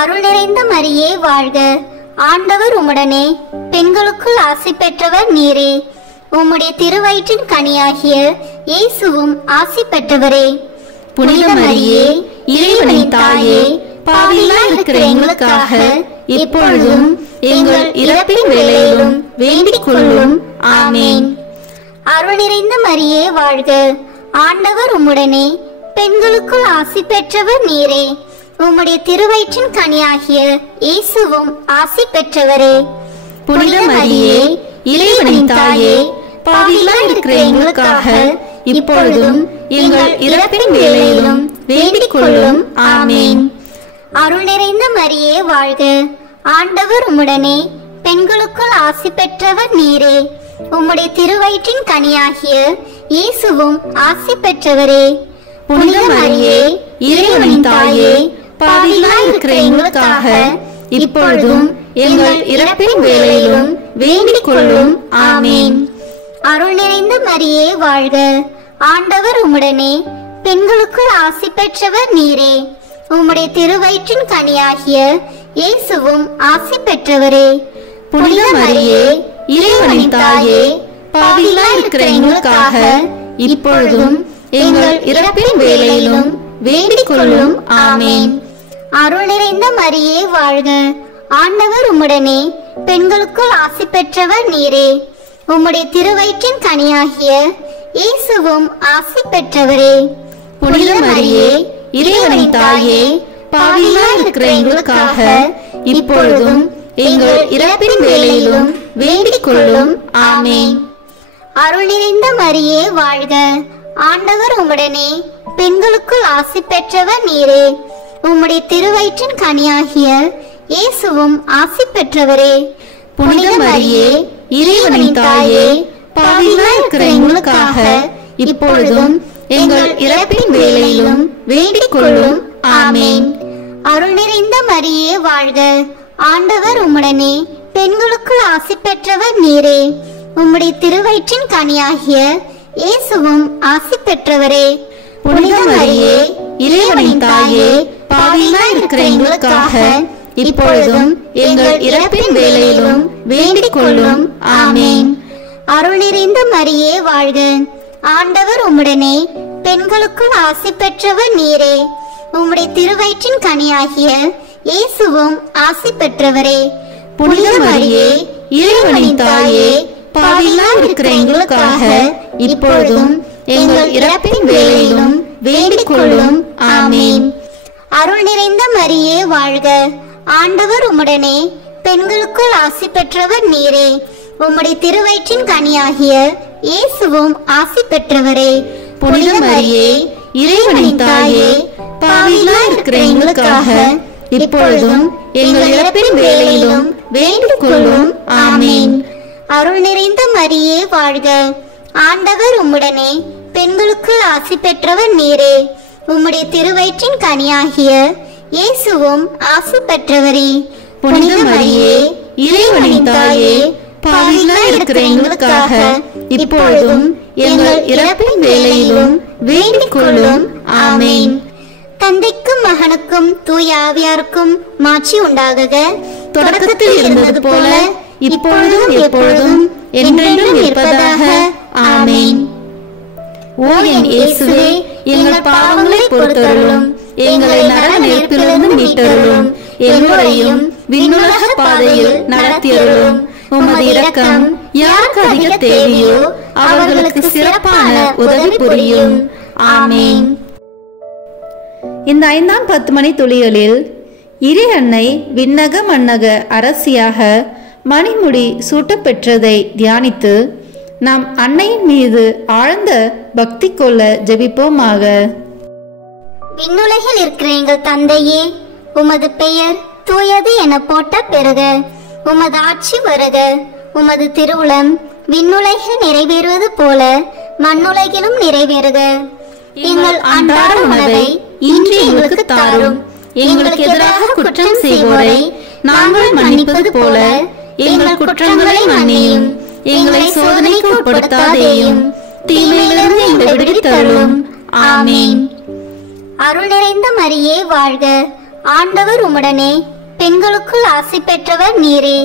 அருள் நிறைந்த மரியே வாழ்க. ஆண்டவர் உம்முடனே, பெண்களுக்குள் ஆசி பெற்றவர் நீரே. உம்முடைய திருவயிற்றின் கனியாகிய இயேசுவும் ஆசி பெற்றவரே. புனித மரியே, இறைவனின் தாயே, பாவிகளாய் இருக்கிற எங்களுக்காக இப்பொழுதும் எங்கள் இறப்பின் வேளையிலும் வேண்டிக் கொள்ளும். ஆமேன். அருள் நிறைந்த மரியே வாழ்க. ஆண்டவர் உம்முடனே, பெண்களுக்குள் ஆசி பெற்றவர் நீரே. உம்முடைய திருவயிற்றின் கனியாகிய இயேசுவும் ஆசி பெற்றவரே. புனித மரியே, இறைவனின் தாயே, பாவிகளாய் இருக்கிற எங்களுக்காக இப்பொழுதும் எங்கள் இறப்பின் வேளையிலும் வேண்டிக் கொள்ளும். ஆமேன். அருள் நிறைந்த மரியே வாழ்க. ஆண்டவர் உம்முடனே, பெண்களுக்குள் ஆசி பெற்றவர் நீரே. உம்முடைய திருவயிற்றின் கனியாகிய இயேசுவும் ஆசி பெற்றவரே. புனித மரியே, இறைவனின் தாயே, பாவிகளாய் இருக்கிற எங்களுக்காக இப்பொழுதும் எங்கள் இறப்பின் வேளையிலும் வேண்டிக் கொள்ளும். ஆமேன். அருள் நிறைந்த மரியே வாழ்க. ஆண்டவர் உம்முடனே, பெண்களுக்குள் ஆசி பெற்றவர் நீரே. உம்முடைய திருவயிற்றின் கனியாகிய இயேசுவும் ஆசி பெற்றவரே. புனித மரியே, இறைவனின் தாயே, பாவிகளாய் இருக்கிற எங்களுக்காக இப்பொழுதும் எங்கள் இறப்பின் வேளையிலும் வேண்டிக் கொள்ளும். ஆமேன். அருள் நிறைந்த மரியே வாழ்க. ஆண்டவர் உம்முடனே, பெண்களுக்குள் ஆசி பெற்றவர் நீரே. உம்முடைய திருவயிற்றின் கனியாகிய இயேசுவும் ஆசி பெற்றவரே. புனித மரியே, இறைவனின் தாயே, பாவிகளாய் இருக்கிற எங்களுக்காக இப்பொழுதும் எங்கள் இறப்பின் வேளையிலும் வேண்டிக் கொள்ளும். ஆமேன். அருள் நிறைந்த மரியே வாழ்க. ஆண்டவர் உம்முடனே, பெண்களுக்குள் ஆசி பெற்றவர் நீரே. உம்முடைய திருவயிற்றின் கனியாகிய இயேசுவும் ஆசி பெற்றவரே. புனித மரியே, இறைவனின் தாயே, பாவிகளாய் இருக்கிற எங்களுக்காக இப்பொழுதும் எங்கள் இறப்பின் வேளையிலும் வேண்டிக் கொள்ளும். ஆமேன். அருள் நிறைந்த மரியே வாழ்க. ஆண்டவர் உம்முடனே, பெண்களுக்குள் ஆசி பெற்றவர் நீரே. உம்முடைய திருவயிற்றின் கனியாகிய இயேசுவும் ஆசி பெற்றவரே. புனித மரியே இறைவனின் தாயே பாவிகளாய் இருக்கிற எங்களுக்காக இப்பொழுதும் எங்கள் இறப்பின் வேளையிலும் வேண்டிக் கொள்ளும். ஆமேன். அருள் நிறைந்த மரியே வாழ்க. ஆண்டவர் உம்முடனே, பெண்களுக்குள் ஆசி பெற்றவர் நீரே. உம்முடைய திருவயிற்றின் கனியாகிய இயேசுவும் ஆசி பெற்றவரே. புனித மரியே இறைவனின் தாயே பாவிகளாய் இருக்கிற எங்களுக்காக இப்பொழுதும் எங்கள் இறப்பின் வேளையிலும் வேண்டிக் கொள்ளும். ஆமேன். அருள் நிறைந்த மரியே வாழ்க. ஆண்டவர் உம்முடனே, பெண்களுக்குள் ஆசி பெற்றவர் நீரே. உம்முடைய திருவயிற்றின் கனியாகிய இயேசுவும் ஆசி பெற்றவரே. புனித மரியே இறைவனின் தாயே பாவிகளாய் இருக்கிற எங்களுக்காக இப்பொழுதும் எங்கள் இறப்பின் வேளையிலும் வேண்டிக் கொள்ளும். ஆமேன். அருள் நிறைந்த மரியே வாழ்க. ஆண்டவர் உம்முடனே, பெண்களுக்குள் ஆசி பெற்றவர் நீரே. உம்முடைய திருவயிற்றின் கனியாகிய இயேசுவும் ஆசி பெற்றவரே. புனித மரியே இறைவனின் தாயே பாவிகளாய் இருக்கிற எங்களுக்காக இப்பொழுதும் எங்கள் இறப்பின் வேளையிலும் வேண்டிக் கொள்ளும். ஆமேன். தந்தைக்கும் மகனுக்கும் தூய ஆவியாருக்கும் மாட்சி உண்டாகுக. தொடக்கத்தில் இருந்தது போல இப்பொழுதும் எப்பொழுதும் என்றென்றும் இருப்பதாக. ஆமேன். ஓ என் இயேசுவே, எங்கள் பாவங்களை பொறுத்தருளும், எங்களை நரக நெருப்பிலிருந்து மீட்டருளும், எல்லோரையும் விண்ணுலக பாதையில் நடத்தியருளும். உமது இரக்கம் யாருக்கு அதிக தேவையோ அவர்களுக்கு சிறப்பான உதவி புரியும். ஆமேன். இந்த 5ஆம் 10 மணி துளிகளில் இறை அன்னை விண்ணக மன்னக அரசியாக மணிமுடி சூட்டப்பெற்றதை தியானித்து நாம் அன்னையின் மீது ஆழ்ந்த பக்தி கொள்ள ஜெபிப்போமாக. விண்ணுலகில் இருக்கிற எங்கள் தந்தையே, உமது பெயர் தூயது என போட்ட பெறுக. உமது ஆட்சி வருக. உமது திருவுளம் விண்ணுலகில் நிறைவேறுவது போல மண்ணுலகிலும் நிறைவேறுக. எங்கள் அன்றாட உணவை இன்று எங்களுக்கு தாரும். எங்களுக்கு எதிராக குற்றம் செய்வோரை நாங்கள் மன்னிப்பது போல எங்கள் குற்றங்களை மன்னியும். எங்களை சோதனைக்கு உட்படுத்தாதேயும், தீமையிலிருந்து எங்களை விடுவித்தருளும். ஆமேன். அருள் நிறைந்த மரியே வாழ்க. ஆண்டவர் உம்முடனே, பெண்களுக்குள் ஆசி பெற்றவர் நீரே.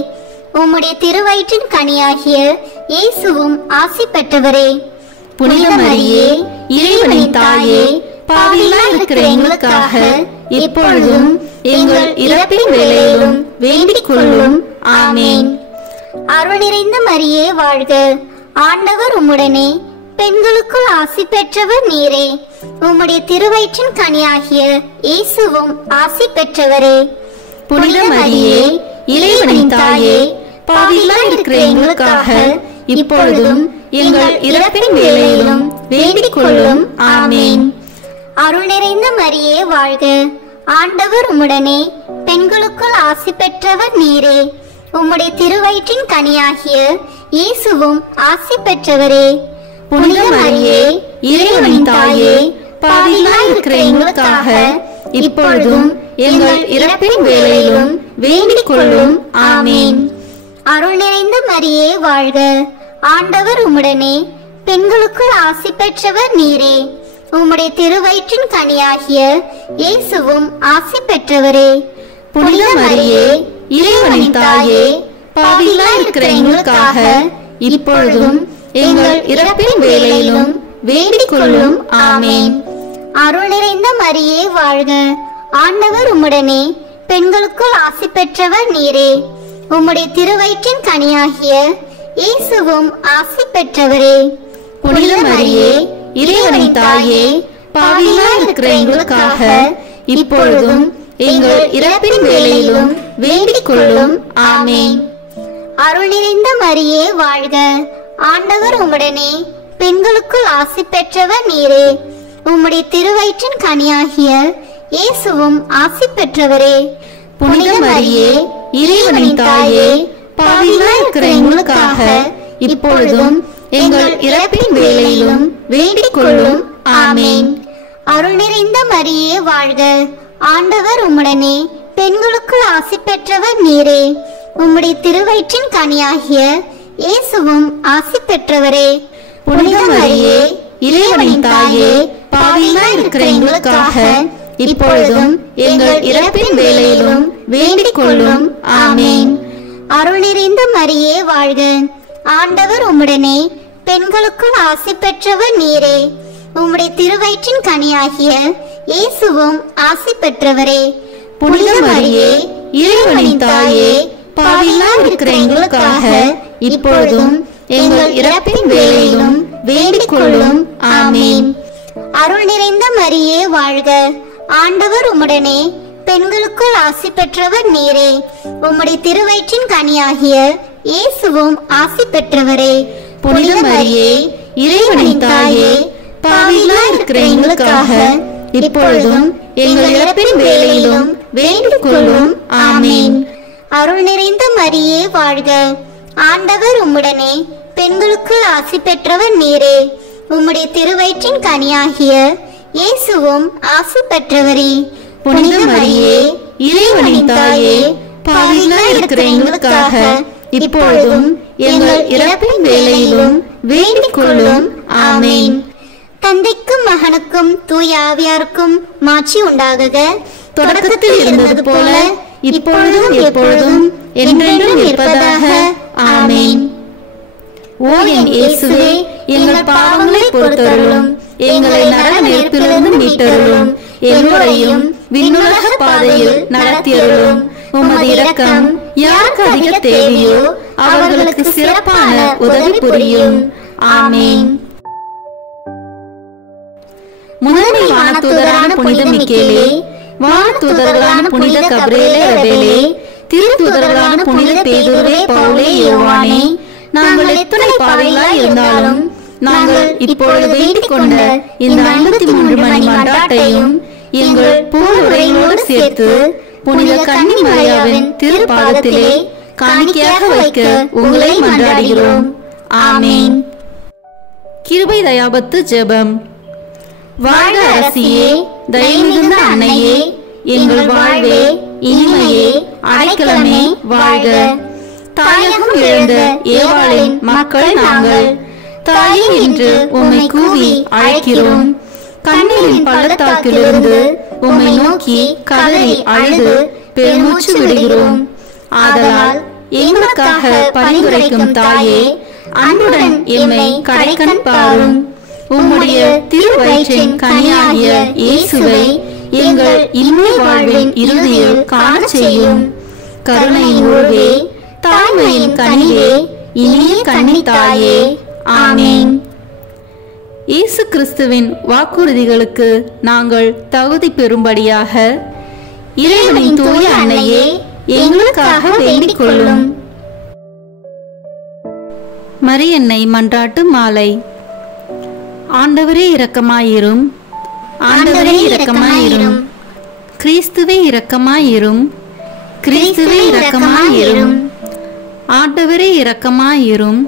உம்முடைய திருவயிற்றின் கனியாகிய இயேசுவும் ஆசி பெற்றவரே. புனித மரியே இறைவனின் தாயே பாவிகளாய் இருக்கிற எங்களுக்காக இப்பொழுதும் எங்கள் இறப்பின் வேளையிலும் வேண்டிக் கொள்ளும். ஆமேன். அருள் நிறைந்த மரியே வாழ்க. ஆண்டவர் உம்முடனே, பெண்களுக்குள் ஆசி பெற்றவர் நீரே. உம்முடைய திருவயிற்றின் கனியாகிய இயேசுவும் ஆசி பெற்றவரே. புனித மரியே இறைவனின் தாயே பாவிகளாய் இருக்கிற எங்களுக்காக இப்பொழுதும் எங்கள் இறப்பின் வேளையிலும் வேண்டிக் கொள்ளும். ஆமேன். அருள் நிறைந்த மரியே வாழ்க. ஆண்டவர் உம்முடனே, பெண்களுக்குள் ஆசி பெற்றவர் நீரே. உம்முடைய திருவயிற்றின் கனியாகிய இயேசுவும் ஆசி பெற்றவரே. புனித மரியே இறைவனின் தாயே பாவிகளாய் இருக்கிற எங்களுக்காக இப்பொழுதும் எங்கள் இறப்பின் வேளையிலும் வேண்டிக் கொள்ளும். ஆமேன். அருள் நிறைந்த மரியே வாழ்க. ஆண்டவர் உம்முடனே, பெண்களுக்குள் ஆசி பெற்றவர் நீரே. உம்முடைய திருவயிற்றின் கனியாகிய இயேசுவும் ஆசி பெற்றவரே. புனித மரியே இறைவனின் தாயே பாவிகளாய் இருக்கிற எங்களுக்காக இப்பொழுதும் எங்கள் இறப்பின் வேளையிலும் வேண்டிக் கொள்ளும். ஆமேன். அருள் நிறைந்த மரியே வாழ்க. ஆண்டவர் உம்முடனே, பெண்களுக்குள் ஆசி பெற்றவர் நீரே. உம்முடைய திருவயிற்றின் கனியாகிய இயேசுவும் ஆசி பெற்றவரே. புனித மரியே இறைவனின் தாயே பாவிகளாய் இருக்கிற எங்களுக்காக இப்பொழுதும் எங்கள் இறப்பின் வேளையிலும் வேண்டிக் கொள்ளும். ஆமேன். அருள் நிறைந்த மரியே வாழ்க. ஆண்டவர் உம்முடனே, பெண்களுக்குள் ஆசி பெற்றவர் நீரே. உம்முடைய திருவயிற்றின் கனியாகிய இயேசுவும் ஆசி பெற்றவரே. புனித மரியே இறைவனின் தாயே பாவிகளாய் இருக்கிற எங்களுக்காக இப்பொழுதும் எங்கள் இறப்பின் வேளையிலும் வேண்டிக் கொள்ளும். ஆமேன். அருள் நிறைந்த மரியே வாழ்க. ஆண்டவர் உம்முடனே, பெண்களுக்குள் ஆசி பெற்றவர் நீரே. உம்முடைய திருவயிற்றின் கனியாகிய இயேசுவும் ஆசி பெற்றவரே. புனித மரியே இறைவனின் தாயே பாவிகளாய் இருக்கிற எங்களுக்காக இப்பொழுதும் எங்கள் இறப்பின் வேளையிலும் வேண்டிக் கொள்ளும். ஆமேன். அருள் நிறைந்த மரியே வாழ்க, ஆண்டவர் உம்முடனே, பெண்களுக்குள் ஆசி பெற்றவர் நீரே. உம்முடைய திருவயிற்றின் கனியாகிய இயேசுவும் ஆசி பெற்றவரே. புனித மரியே, இறைவனின் தாயே, பாவிகளாய் இருக்கிற எங்களுக்காக இப்பொழுதும் எங்கள் இறப்பின் வேளையிலும் வேண்டிக் கொள்ளும். ஆமேன். அருள் நிறைந்த மரியே வாழ்க, ஆண்டவர் உம்முடனே, பெண்களுக்குள் ஆசி பெற்றவர் நீரே. உம்முடைய திருவயிற்றின் கனியாகிய இயேசுவும் ஆசி பெற்றவரே. புனித மரியே, இறைவனின் தாயே, பாவிகளாய் இருக்கிற எங்களுக்காக இப்பொழுதும் எங்கள் இறப்பின் வேளையிலும் வேண்டிக் கொள்ளும். ஆமேன். அருள் நிறைந்த மரியே வாழ்க, ஆண்டவர் உம்முடனே, பெண்களுக்குள் ஆசி பெற்றவர் நீரே. உம்முடைய திருவயிற்றின் கனியாகிய இயேசுவும் ஆசி பெற்றவரே. புனித மரியே, இறைவனின் தாயே, பாவிகளாய் இருக்கிற எங்களுக்காக இப்பொழுதும் எங்கள் இறப்பின் வேளையிலும் வேண்டிக் கொள்ளும். ஆமேன். தந்தைக்கும் மகனுக்கும் தூய ஆவியாருக்கும் மாட்சி உண்டாகுக. தொடக்கத்தில் இருந்தது போல இப்பொழுதும் எப்பொழுதும் என்றென்றும் இருப்பதாக. ஆமேன். ஓ என் இயேசுவே, எங்கள் பாவங்களை பொறுத்தருளும், எங்களை நரக நெருப்பிலிருந்து மீட்டருளும், எல்லோரையும் விண்ணுலக பாதையில் நடத்தியருளும். உமது இரக்கம் யாருக்கு அதிக தேவையோ அவர்களுக்கு சிறப்பான உதவி புரியும். ஆமேன். முதன்மை வானதூதரான புனித மிக்கேலே, வானதூதர்களான புனித கபிரியேலே ரபேலே, திருத்தூதர்களான புனித பேதுருவே, பவுலே, யோவானே, நாங்கள் எத்தனை பாவிகளாய் இருந்தாலும் நாங்கள் இப்பொழுது வேண்டிக் கொண்ட இந்த 53 மணி மன்றாட்டையும் எங்கள் பூவுரைகளோடு சேர்த்து புனித கன்னி மரியாவின் திருப்பாதத்திலே காணிக்கையாக வைக்க உங்களை மன்றாடுகிறோம். ஆமேன். கிருபை தயாபத்து ஜெபம். வாழ்க அரசியே, தயை மிகுந்த அன்னையே, எங்கள் வாழ்வே, இனிமையே, அடைக்கலமே வாழ்க. தாயகம் இழந்த ஏவாளின் மக்கள் நாங்கள், தாயே என்று உம்மை கூவி அழைக்கிறோம். கண்ணீரின் பள்ளத்தாக்கிலிருந்து உம்மை நோக்கி கதறி அழுது பெருமூச்சு விடுகிறோம். ஆதலால் எங்களுக்காக பரிந்துரைக்கும் தாயே, அன்புடன் எம்மை கடைக்கண் பாரும். உம்முடைய திருவயிற்றின் கனியாகிய இயேசுவை எங்கள் இன்மை வாழ்வின் இறுதியில் காண செய்யும். கருணையின் உருவே, தாய்மையின் கனியே, இனிய கன்னி தாயே. ஆமேன். இயேசு கிறிஸ்துவின் வாக்குறுதிகளுக்கு நாங்கள் தகுதி பெறும்படியாக இறைவனின் தூய அன்னையே, எங்களுக்காக வேண்டிக் கொள்ளும். மரியன்னை மன்றாட்டு மாலை. ஆண்டவரே இரக்கமாயிரும், ஆண்டவரே இரக்கமாயிரும், கிறிஸ்துவே இரக்கமாயிரும், கிறிஸ்துவே இரக்கமாயிரும், ஆண்டவரே இரக்கமாயிரும்,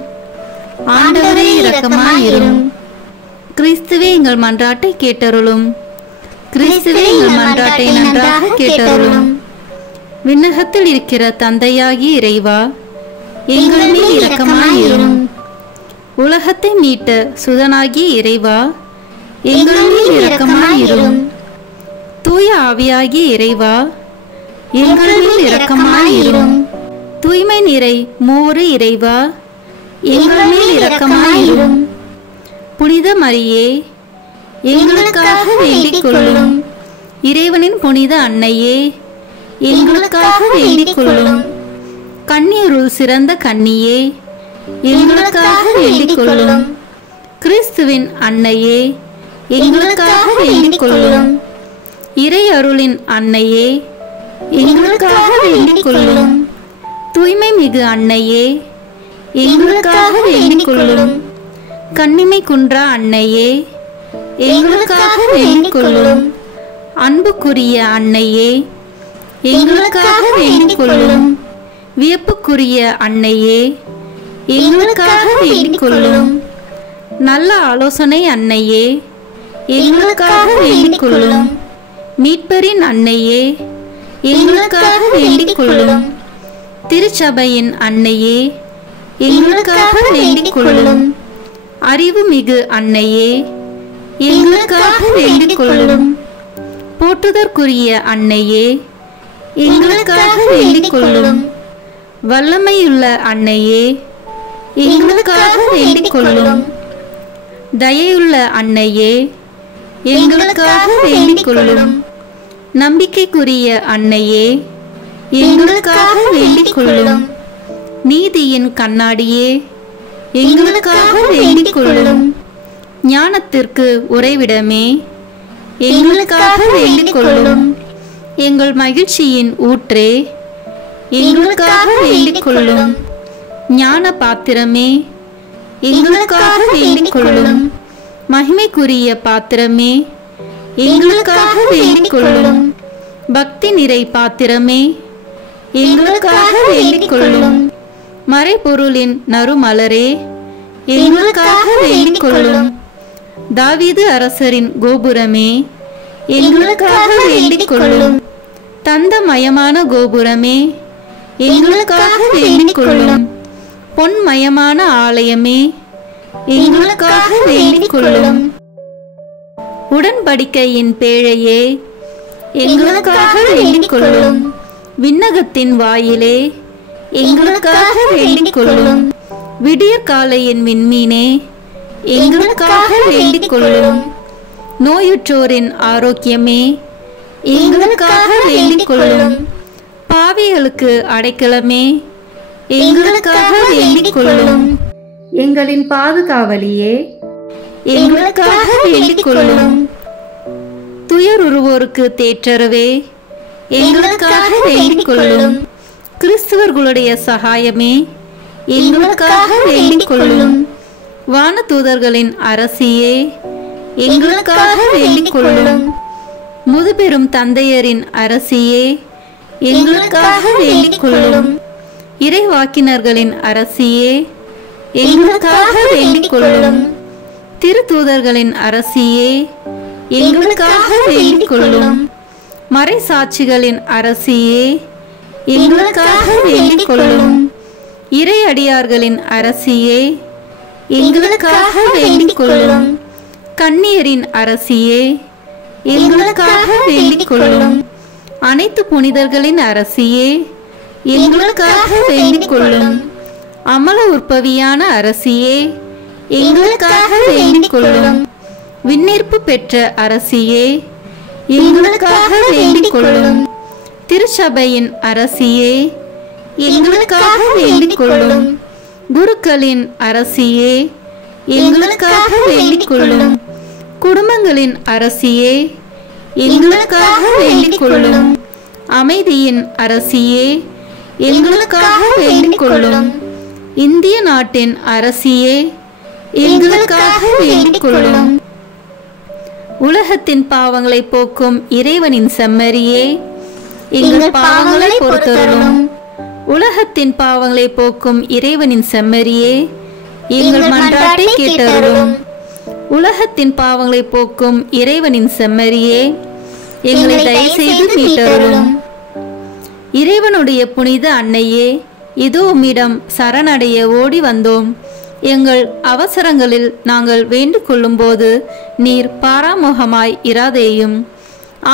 ஆண்டவரே இரக்கமாயிரும், கிறிஸ்துவே எங்கள் மன்றாட்டை கேட்டருளும், கிறிஸ்துவே எங்கள் மன்றாட்டை நன்றாக கேட்டருளும். விண்ணகத்தில் இருக்கிற தந்தையாகிய இறைவா, எங்கள் மேல் இரக்கமாயிரும். உலகத்தை மீட்ட சுதனாகிய இறைவா, எங்கள் மேல் இரக்கமாயிரும். தூய ஆவியாகிய இறைவா, எங்கள் மேல் இரக்கமாயிரும். தூய்மை நிறை மூவரு இறைவா, எங்கள் மேல் இரக்கமாயிரும். புனித மரியே, எங்களுக்காக வேண்டிக் கொள்ளும். இறைவனின் புனித அன்னையே, எங்களுக்காக வேண்டிக் கொள்ளும். கன்னியருள் சிறந்த கன்னியே, எங்களுக்காக வேண்டிக் கொள்ளும். கிறிஸ்துவின் அன்னையே, எங்களுக்காக வேண்டிக் கொள்ளும். இறை அருளின் அன்னையே, எங்களுக்காக வேண்டிக் கொள்ளும். தூய்மை மிகு அன்னையே, எங்களுக்காக வேண்டிக் கொள்ளும். கன்னிமை குன்றா அன்னையே, எங்களுக்காக வேண்டிக் கொள்ளும். அன்புக்குரிய அன்னையே, எங்களுக்காக வேண்டிக் கொள்ளும். வியப்புக்குரிய அன்னையே, எங்களுக்காக வேண்டிக் கொள்ளும். நல்ல ஆலோசனை அன்னையே, எங்களுக்காக வேண்டிக் கொள்ளும். மீட்பரின் அன்னையே, எங்களுக்காக வேண்டிக் கொள்ளும். திருச்சபையின் அன்னையே, எங்களுக்காக வேண்டிக் கொள்ளும். அறிவு மிகு அன்னையே, எங்களுக்காக வேண்டிக் கொள்ளும். போற்றுதற்குரிய அன்னையே, எங்களுக்காக வேண்டிக் கொள்ளும். வல்லமையுள்ள அன்னையே, எங்களுக்காக வேண்டிக் கொள்ளும். தயையுள்ள அன்னையே, எங்களுக்காக வேண்டிக் கொள்ளும். நம்பிக்கைக்குரிய அன்னையே, எங்களுக்காக வேண்டிக் கொள்ளும். நீதியின் கண்ணாடியே, எங்களுக்காக வேண்டிக் கொள்ளும். ஞானத்திற்கு உறைவிடமே, எங்களுக்காக வேண்டிக் கொள்ளும். எங்கள் மகிழ்ச்சியின் ஊற்றே, எங்களுக்காக வேண்டிக் கொள்ளும். ஞான பாத்திரமே, எங்களுக்காக வேண்டிக் கொள்ளும். மகிமைக்குரிய பாத்திரமே, எங்களுக்காக வேண்டிக் கொள்ளும். பக்தி நிறை பாத்திரமே, எங்களுக்காக வேண்டிக் கொள்ளும். மறைபொருளின் நறுமலரே, எங்களுக்காக வேண்டிக் கொள்ளும். தாவீது அரசரின் கோபுரமே, எங்களுக்காக வேண்டிக் கொள்ளும். தந்தமயமான கோபுரமே, எங்களுக்காக வேண்டிக் கொள்ளும். பொன்மயமான ஆலயமே, எங்களுக்காக வேண்டிக் கொள்ளும். உடன்படிக்கையின் பேழையே, எங்களுக்காக வேண்டிக் கொள்ளும். விண்ணகத்தின் வாயிலே, எங்களுக்காக வேண்டிக் கொள்ளும். விடியற்காலையின் விண்மீனே, எங்களுக்காக வேண்டிக் கொள்ளும். நோயுற்றோரின் ஆரோக்கியமே, எங்களுக்காக வேண்டிக் கொள்ளும். பாவிகளுக்கு அடைக்கலமே, எங்களுக்காக வேண்டிக் கொள்ளும். எங்களின் பாதுகாவலியே, எங்களுக்காக வேண்டிக் கொள்ளும். துயருருவோருக்கு தேற்றரவே, எங்களுக்காக வேண்டிக் கொள்ளும். கிறிஸ்துவர்களுடைய சகாயமே, எங்களுக்காக வேண்டிக் கொள்ளும். வானதூதர்களின் அரசியே, எங்களுக்காக வேண்டிக் கொள்ளும். முதுபெரும் தந்தையரின் அரசியே, எங்களுக்காக வேண்டிக் கொள்ளும். இறைவாக்கினர்களின் அரசியே, எங்களுக்காக வேண்டிக் கொள்ளும். திருத்தூதர்களின் அரசியே, எங்களுக்காக வேண்டிக் கொள்ளும். மறைசாட்சிகளின் அரசியே, எங்களுக்காக வேண்டிக் கொள்ளும். இறையடியார்களின் அரசியே, எங்களுக்காக வேண்டிக் கொள்ளும். கன்னியரின் அரசியே, எங்களுக்காக வேண்டிக் கொள்ளும். அனைத்து புனிதர்களின் அரசியே, எங்களுக்காக வேண்டிக் கொள்ளும். அமல உற்பவியான அரசியே, எங்களுக்காக வேண்டிக் கொள்ளும். விண்ணேற்பு பெற்ற அரசியே, எங்களுக்காக வேண்டிக் கொள்ளும். திருச்சபையின் அரசியே, எங்களுக்காக வேண்டிக் கொள்ளும். குருக்களின் அரசியே, எங்களுக்காக வேண்டிக் கொள்ளும். குடும்பங்களின் அரசியே, எங்களுக்காக வேண்டிக் கொள்ளும். அமைதியின் அரசியே, எங்களுக்காக வேண்டிக் கொள்ளும். இந்திய நாட்டின் அரசியே, எங்களுக்காக வேண்டிக் கொள்ளும். உலகத்தின் பாவங்களை போக்கும் இறைவனின் செம்மறியே, எங்கள் பாவங்களை பொறுத்தருளும். உலகத்தின் பாவங்களை போக்கும் இறைவனின் செம்மறியே, எங்கள் மன்றாட்டை கேட்டருளும். உலகத்தின் பாவங்களை போக்கும் இறைவனின் செம்மறியே, எங்களை தயவு செய்து மீட்டருளும். இறைவனுடைய புனித அன்னையே, இதோ உம்மிடம் சரணடைய ஓடி வந்தோம். எங்கள் அவசரங்களில் நாங்கள் வேண்டிக் கொள்ளும் போது நீர் பாராமுகமாய் இராதேயும்.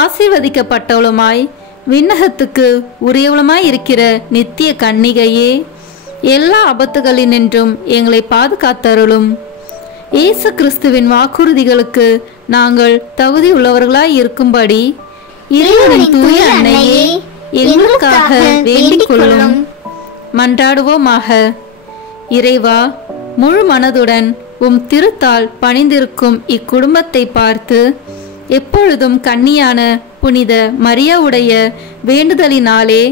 ஆசீர்வதிக்கப்பட்டவளுமாய் விண்ணகத்துக்கு உரியவளுமாய் இருக்கிற நித்திய கன்னிகையே, எல்லா ஆபத்துகளினின்றும் எங்களை பாதுகாத்தருளும். இயேசு கிறிஸ்துவின் வாக்குறுதிகளுக்கு நாங்கள் தகுதி உள்ளவர்களாய் இருக்கும்படி இறைவனின் தூய அன்னையே, எங்களுக்காக வேண்டிக் கொள்ளும். மன்றாடுவோமாக. இறைவா, முழு மனதுடன் உம் திருத்தால் பணிந்திருக்கும் இக்குடும்பத்தை பார்த்து எப்பொழுதும் கன்னியான புனித மரியாவுடைய வேண்டுதலினாலே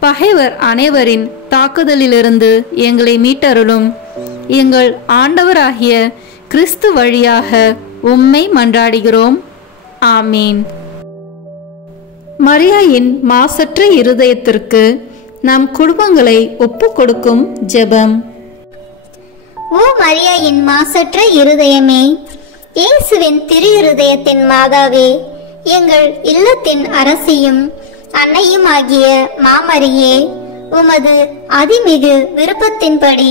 பகைவர் அனைவரின் தாக்குதலிலிருந்து எங்களை மீட்டருளும். எங்கள் ஆண்டவராகிய கிறிஸ்து வழியாக உம்மை மன்றாடுகிறோம். ஆமீன். மரியாயின் மாசற்ற இருதயத்திற்கு நம் குடும்பங்களை ஒப்புக் கொடுக்கும் ஜெபம். ஓ மரியாயின் மாசற்ற இருதயமே, இயேசுவின் திரு இருதயத்தின் மாதாவே, எங்கள் இல்லத்தின் அரசியும் அன்னையும் ஆகிய மாமரியே, உமது அதிமிகு விருப்பத்தின்படி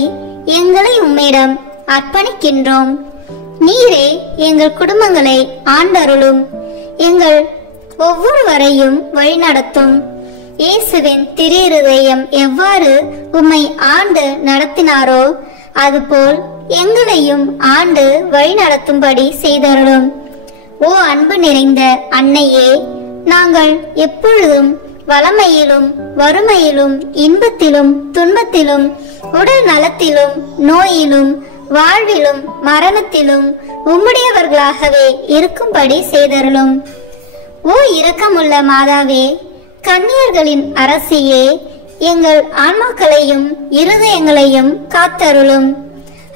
எங்களை உம்மிடம் அர்ப்பணிக்கின்றோம். நீரே எங்கள் குடும்பங்களை ஆண்டருளும், எங்கள் ஒவ்வொருவரையும் வழிநடத்தும். இயேசுவின் திரு இருதயம் எவ்வாறு உம்மை ஆண்டு நடத்தினாரோ அதுபோல் எங்களையும் ஆண்டு வழிநடத்தும்படி செய்தருளும். ஓ அன்பு நிறைந்த அன்னையே, நாங்கள் எப்பொழுதும் வளமையிலும் வறுமையிலும் இன்பத்திலும் துன்பத்திலும் உடல் நலத்திலும் நோயிலும் வாழ்விலும் மரணத்திலும் உம்முடையவர்களாகவே இருக்கும்படி செய்தருளும். ஓ இரக்கமுள்ள மாதாவே, கன்னியர்களின் அரசியே, எங்கள் ஆன்மாக்களையும் இருதயங்களையும் காத்தருளும்.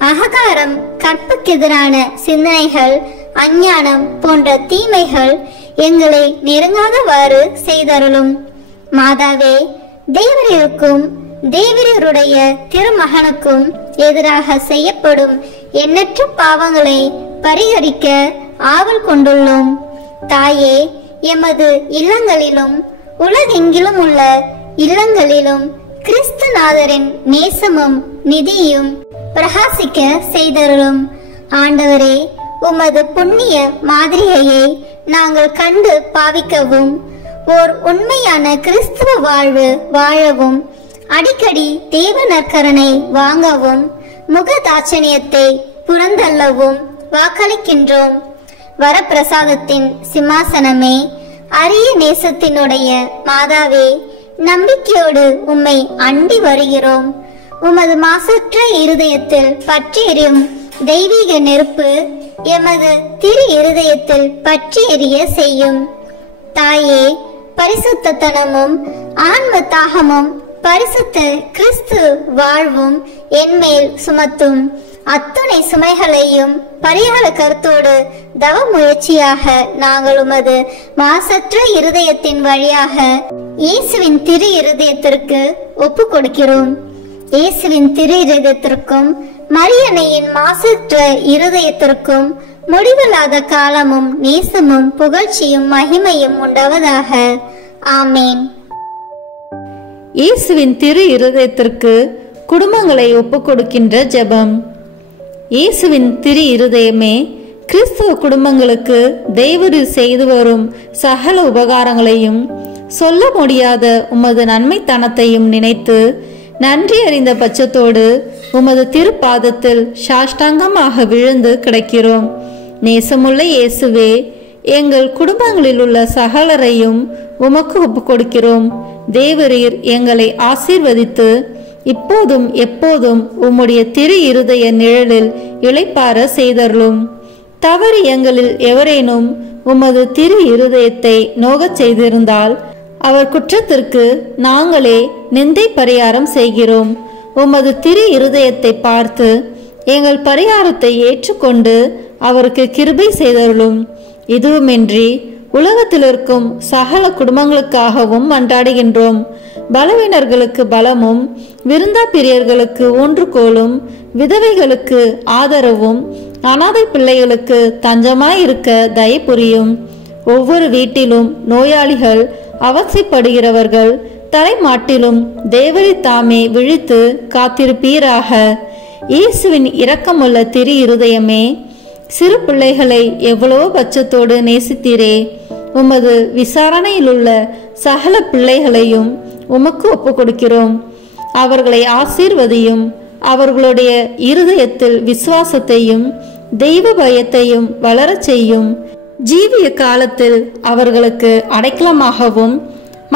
அகங்காரம், கற்புக்கெதிரான சிந்தனைகள், அஞ்ஞானம் போன்ற தீமைகள் எங்களை நெருங்காதவாறு செய்தருளும். மாதாவே, தேவரீருக்கும் தேவரீருடைய திருமகனுக்கும் எதிராக செய்யப்படும் எண்ணற்ற பாவங்களை பரிகரிக்க ஆவல் கொண்டுள்ளோம். தாயே, எமது இல்லங்களிலும் உலகெங்கிலும் உள்ள இல்லங்களிலும் கிறிஸ்துநாதரின் நேசமும் நிதியும் பிரகாசிக்க செய்தருளும். ஆண்டவரே, உமது புண்ணிய மாதிரியை நாங்கள் கண்டு பாவிக்கவும், ஓர் உண்மையான கிறிஸ்துவ வாழ்வு வாழவும், அடிக்கடி தேவ நற்கரனை வாங்கவும், முகதாட்சணியத்தை புறந்தள்ளவும் வாக்களிக்கின்றோம். வரப்பிரசாதத்தின் சிம்மாசனமே, அரிய நேசத்தினுடைய மாதாவே, நம்பிக்கையோடு உம்மை அண்டி வருகிறோம். உமது மாசற்ற இருதயத்தில் பற்றி எரியும் தெய்வீக நெருப்பு எமது திரு இருதயத்தில் பற்றி எரிய செய்யும். தாயே, பரிசுத்தனமும் ஆன்ம தாகமும் பரிசுத்த கிறிஸ்து வாழ்வும் என்மேல் சுமத்தும். அத்துணை சுமைகளையும் பரிகார கருத்தோடு தவ முயற்சியாக நாங்கள் உமது மாசற்ற இருதயத்தின் வழியாக இயேசுவின் திரு இருதயத்திற்கு ஒப்பு கொடுக்கிறோம். இயேசுவின் திரு இருதயத்திற்கும் மரியன்னையின் மாசற்ற இருதயத்திற்கும் முடிவில்லாத காலமும் நேசமும் புகழ்ச்சியும் மகிமையும் உண்டாவதாக. ஆமேன். இயேசுவின் திரு இருதயத்திற்கு குடும்பங்களை ஒப்புக் கொடுக்கின்ற ஜெபம். இயேசுவின் திரு இருதயமே, கிறிஸ்துவ குடும்பங்களுக்கு தேவரீர் செய்து வரும் சகல உபகாரங்களையும் சொல்ல முடியாத உமது நன்மைத்தனத்தையும் நினைத்து நன்றி அறிந்த பட்சத்தோடு உமது திருப்பாதத்தில் சாஷ்டாங்கமாக விழுந்து கிடக்கிறோம். நேசமுள்ள இயேசுவே, எங்கள் குடும்பங்களில் உள்ள சகலரையும் உமக்கு ஒப்புக் கொடுக்கிறோம். தேவரீர் எங்களை ஆசீர்வதித்து இப்போதும் எப்போதும் உம்முடைய திரு இருதய நிழலில் இளைப்பார செய்தருளும். தவறு எங்களில் எவரேனும் உமது திரு இருதயத்தை நோகச் செய்திருந்தால் அவர் குற்றத்திற்கு நாங்களே நிந்தை பரிகாரம் செய்கிறோம். உமது திரு இருதயத்தை பார்த்து எங்கள் பரிகாரத்தை ஏற்றுக்கொண்டு அவருக்கு கிருபை செய்தருளும். இதுவுமின்றி உலகத்தில் இருக்கும் சகல குடும்பங்களுக்காகவும் மன்றாடுகின்றோம். பலவீனர்களுக்கு பலமும், விருந்தா பிரியர்களுக்கு ஊன்றுகோலும், விதவைகளுக்கு ஆதரவும், அனாதை பிள்ளைகளுக்கு தஞ்சமாயிருக்க தயை புரியும். ஒவ்வொரு வீட்டிலும் நோயாளிகள், அவசியப்படுகிறவர்கள் தலைமாட்டிலும் தேவரி தாமே விழித்து காத்திருப்பீராக. இயேசுவின் இரக்கமுள்ள திரு இருதயமே, சிறு பிள்ளைகளை எவ்வளவோ பட்சத்தோடு நேசித்தீரே. உமது விசாரணையில் உள்ள சகல பிள்ளைகளையும் உமக்கு ஒப்புக் கொடுக்கிறோம். அவர்களை ஆசீர்வதியும். அவர்களுடைய இருதயத்தில் விசுவாசத்தையும் தெய்வ பயத்தையும் வளரச் செய்யும். ஜீவிய காலத்தில் அவர்களுக்கு அடைக்கலமாகவும்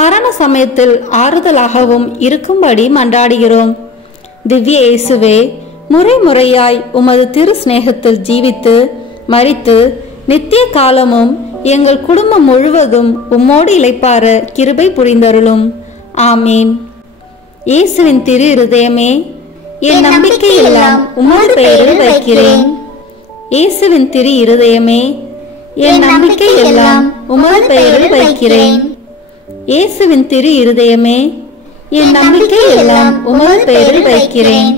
மரண சமயத்தில் ஆறுதலாகவும் இருக்கும்படி மன்றாடுகிறோம். திவ்ய இயேசுவே, முறை முறையாய் உமது திரு சிநேகத்தில் ஜீவித்து மரித்து நித்திய காலமும் எங்கள் குடும்பம் முழுவதும் உம்மோடு இளைப்பார கிருபை புரிந்தருளும். ஆமீன். இயேசுவின் திரு இருதயமே, என் நம்பிக்கை எல்லாம் உமது பெயரில் வைக்கிறேன். இயேசுவின் திரு இருதயமே, என் நம்பிக்கை எல்லாம் உமது பெயரில் வைக்கிறேன். இயேசுவின் திரு இருதயமே, என் நம்பிக்கை எல்லாம் உமது பெயரில் வைக்கிறேன்.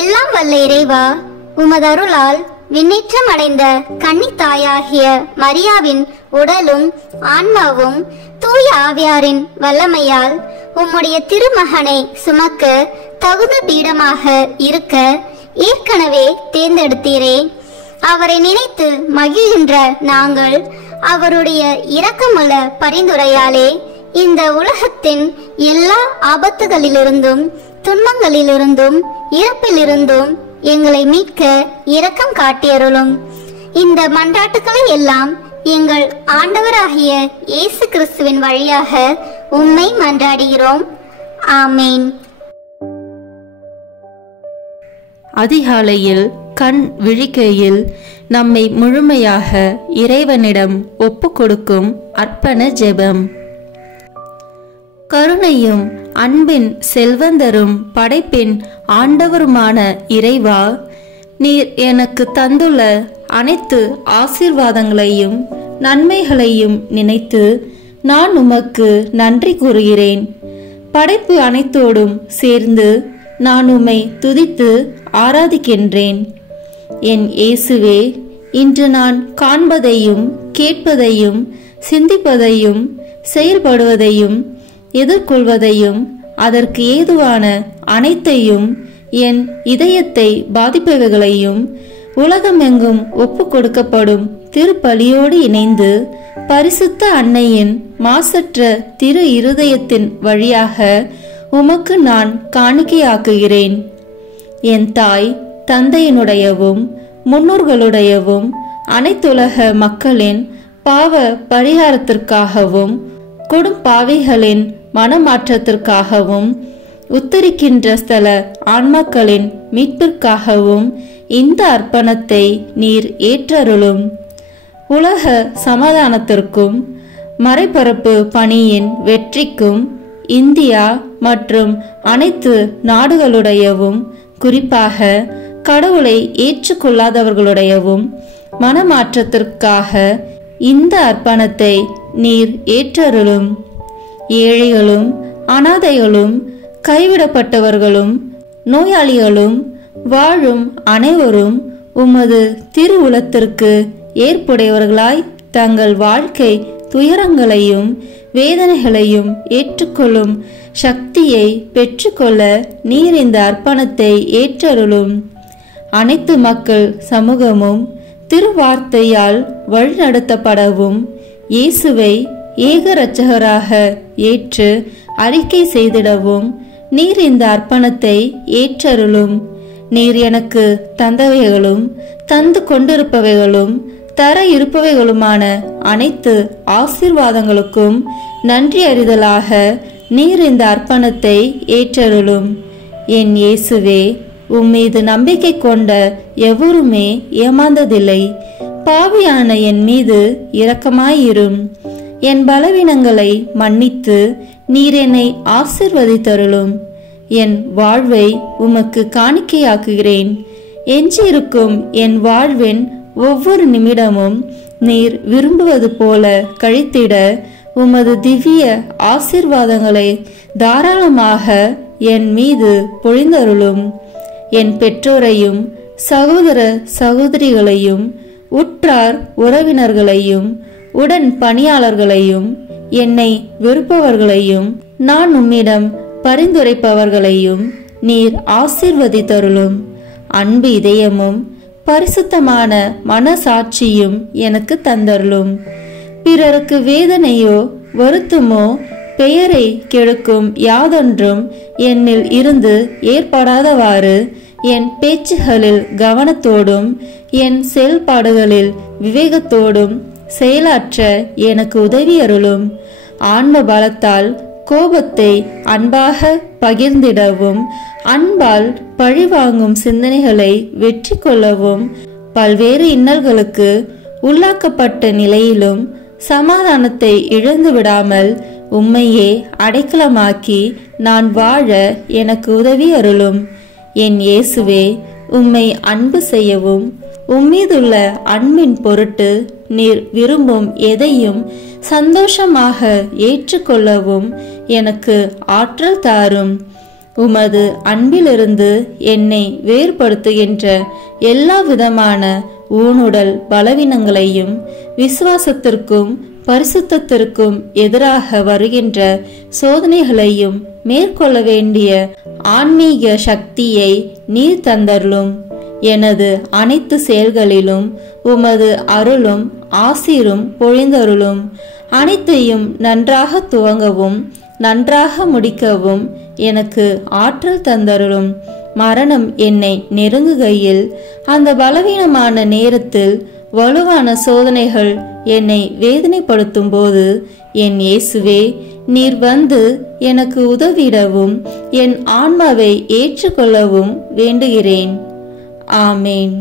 எல்லாம் வல்ல இறைவா, உமது அருளால் விண்ணேற்றம் அடைந்த கன்னித்தாயாகிய மரியாவின் உடலும் ஆன்மாவும் தூய ஆவியாரின் வல்லமையால் உம்முடைய திருமகனை சுமக்க தகுந்த பீடமாக இருக்க ஏற்கனவே தேர்ந்தெடுத்தீரே. அவரை நினைத்து மகிழ்கின்ற நாங்கள் அவருடைய இரக்கமுள்ள பரிந்துரையாலே இந்த உலகத்தின் எல்லா ஆபத்துகளிலிருந்தும் துன்பங்களிலிருந்தும் இறப்பிலிருந்தும் எங்களை மீட்க இரக்கம் காட்டியருளும். இந்த மன்றாட்டுக்களை எல்லாம் எங்கள் ஆண்டவராகிய இயேசு கிறிஸ்துவின் வழியாக உம்மை மன்றாடுகிறோம். ஆமேன். அதிகாலையில் கண் விழிக்கையில் நம்மை முழுமையாக இறைவனிடம் ஒப்பு கொடுக்கும் அர்ப்பண ஜெபம். கருணையும் அன்பின் செல்வந்தரும் படைப்பின் ஆண்டவருமான இறைவா, நீர் எனக்கு தந்துள்ள அனைத்து ஆசீர்வாதங்களையும் நன்மைகளையும் நினைத்து நான் உமக்கு நன்றி கூறுகிறேன். படைப்பு அனைத்தோடும் சேர்ந்து நான் உம்மை துதித்து ஆராதிக்கின்றேன். என் இயேசுவே, இன்று நான் காண்பதையும் கேட்பதையும் சிந்திப்பதையும் செயல்படுவதையும் எதிர்கொள்வதையும் அதற்கு ஏதுவான அனைத்தையும் என் இதயத்தை பாதிப்பவைகளையும் உலகமெங்கும் ஒப்பு கொடுக்கப்படும் திருப்பலியோடு இணைந்து பரிசுத்த அன்னையின் மாசற்ற திரு இருதயத்தின் வழியாக உமக்கு நான் காணிக்கையாக்குகிறேன். என் தாய் தந்தையினுடையவும் முன்னோர்களுடையவும் அனைத்துலக மக்களின் பாவ பரிகாரத்திற்காகவும் கொடும்பாவிகளின் மனமாற்றத்திற்காகவும் உத்தரிக்கின்ற ஸ்தல ஆன்மாக்களின் மீட்பிற்காகவும் இந்த அர்ப்பணத்தை நீர் ஏற்றருளும். உலக சமாதானத்திற்கும் மறைபரப்பு பணியின் வெற்றிக்கும் இந்தியா மற்றும் அனைத்து நாடுகளுடையவும் குறிப்பாக கடவுளை ஏற்றுக்கொள்ளாதவர்களுடையவும் மனமாற்றத்திற்காக இந்த அர்ப்பணத்தை நீர் ஏற்றருளும். ஏழைகளும் அனாதைகளும் கைவிடப்பட்டவர்களும் நோயாளிகளும் வாழும் அனைவரும் உமது திருவுளத்திற்கு ஏற்புடையவர்களாய் தங்கள் வாழ்க்கை துயரங்களையும் வேதனைகளையும் ஏற்றுக்கொள்ளும் சக்தியை பெற்றுக்கொள்ள நீர் இந்த அர்ப்பணத்தை ஏற்றருளும். அனைத்து மக்கள் சமூகமும் திருவார்த்தையால் வழிநடத்தப்படவும் இயேசுவை ஏக இரட்சகராக ஏற்று அறிக்கை செய்திடவும் நீர் இந்த அர்ப்பணத்தை ஏற்றருளும். நீர் எனக்கு தந்தவைகளும் தந்து கொண்டிருப்பவைகளும் தர இருப்பவைகளுமான அனைத்து ஆசீர்வாதங்களுக்கும் நன்றி அறிதலாக நீர் இந்த அர்ப்பணத்தை ஏற்றருளும். என் இயேசுவே, உம்மீது நம்பிக்கை கொண்ட எவருமே ஏமாந்ததில்லை. பாவியான என் மீது இரக்கமாயிரும். என் பலவீனங்களை மன்னித்து நீர் என்னை ஆசீர்வதித்தருளும். என் வாழ்வை உமக்கு காணிக்கையாக்குகிறேன். எஞ்சியிருக்கும் என் வாழ்வின் ஒவ்வொரு நிமிடமும் நீர் விரும்புவது போல கழித்திட உமது திவ்ய ஆசீர்வாதங்களை தாராளமாக என் மீது பொழிந்தருளும். என் பெற்றோரையும் சகோதர சகோதரிகளையும் உற்றார் உறவினர்களையும் உடன் பணியாளர்களையும் என்னை வெறுப்பவர்களையும் நான் உம்மிடம் பரிந்துரைப்பவர்களையும் நீர் ஆசீர்வதித்தருளும். அன்பு இதயமும் பரிசுத்தமான மனசாட்சியும் எனக்கு தந்தருளும். பிறருக்கு வேதனையோ வருத்தமோ பெயரை கெடுக்கும் யாதொன்றும் என்னில் இருந்து ஏற்படாதவாறு என் பேச்சுகளில் கவனத்தோடும் என் செயல்பாடுகளில் விவேகத்தோடும் செயலாற்ற எனக்கு உதவி அருளும். ஆன்ம பலத்தால் கோபத்தை அன்பாக பகிர்ந்திடவும் அன்பால் பழிவாங்கும் சிந்தனைகளை வெற்றி கொள்ளவும் பல்வேறு இன்னல்களுக்கு உள்ளாக்கப்பட்ட நிலையிலும் சமாதானத்தை இழந்து விடாமல் உம்மையே அடைக்கலமாக்கி நான் வாழ எனக்கு உதவி அருளும். என் இயேசுவே, உம்மை அன்பு செய்யவும் உம்மீதுள்ள அன்பின் பொருட்டு நீர் விரும்பும் எதையும் சந்தோஷமாக ஏற்றுக்கொள்ளவும் எனக்கு ஆற்றல் தாரும். உமது அன்பிலிருந்து என்னை வேறுபடுத்துகின்ற எல்லா விதமான ஊனுடல் பலவீனங்களையும் விசுவாசத்திற்கும் பரிசுத்தத்திற்கும் எதிராக வருகின்ற சோதனைகளையும் மேற்கொள்ள வேண்டிய ஆன்மீக சக்தியை நீர் தந்தருளும். எனது அனைத்து செயல்களிலும் உமது அருளும் ஆசீரும் பொழிந்தருளும். அனைத்தையும் நன்றாக துவங்கவும் நன்றாக முடிக்கவும் எனக்கு ஆற்றல் தந்தருளும். மரணம் என்னை நெருங்குகையில் அந்த பலவீனமான நேரத்தில் வலுவான சோதனைகள் என்னை வேதனைப்படுத்தும் போது என் இயேசுவே, நீர் வந்து எனக்கு உதவிடவும் என் ஆன்மாவை ஏற்றுக்கொள்ளவும் வேண்டுகிறேன். ஆமேன்.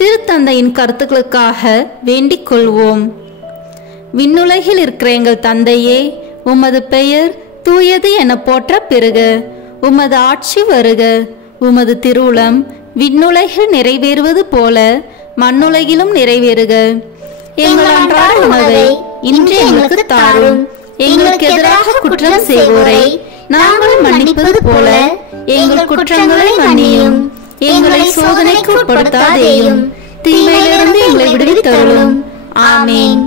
திருத்தந்தையின் கருத்துக்களுக்காக வேண்டிக் கொள்வோம். விண்ணுலகில் இருக்கிற எங்கள் தந்தையே, உமது பெயர் தூயது என போற்ற பெறுக. உமது ஆட்சி வருக. உமது திருவுளம் விண்ணுலகில் நிறைவேறுவது போல மண்ணுலகிலும் நிறைவேறுக. எங்கள் அன்றாட உணவை இன்று எங்களுக்கு தாரும். எங்களுக்கு எதிராக குற்றம் செய்வோரை நாங்கள் மன்னிப்பது போல எங்கள் குற்றங்களை மன்னியும். எங்களை சோதனைக்கு உட்படுத்தாதேயும், தீமையிலிருந்து எங்களை விடுவித்தருளும். ஆமேன்.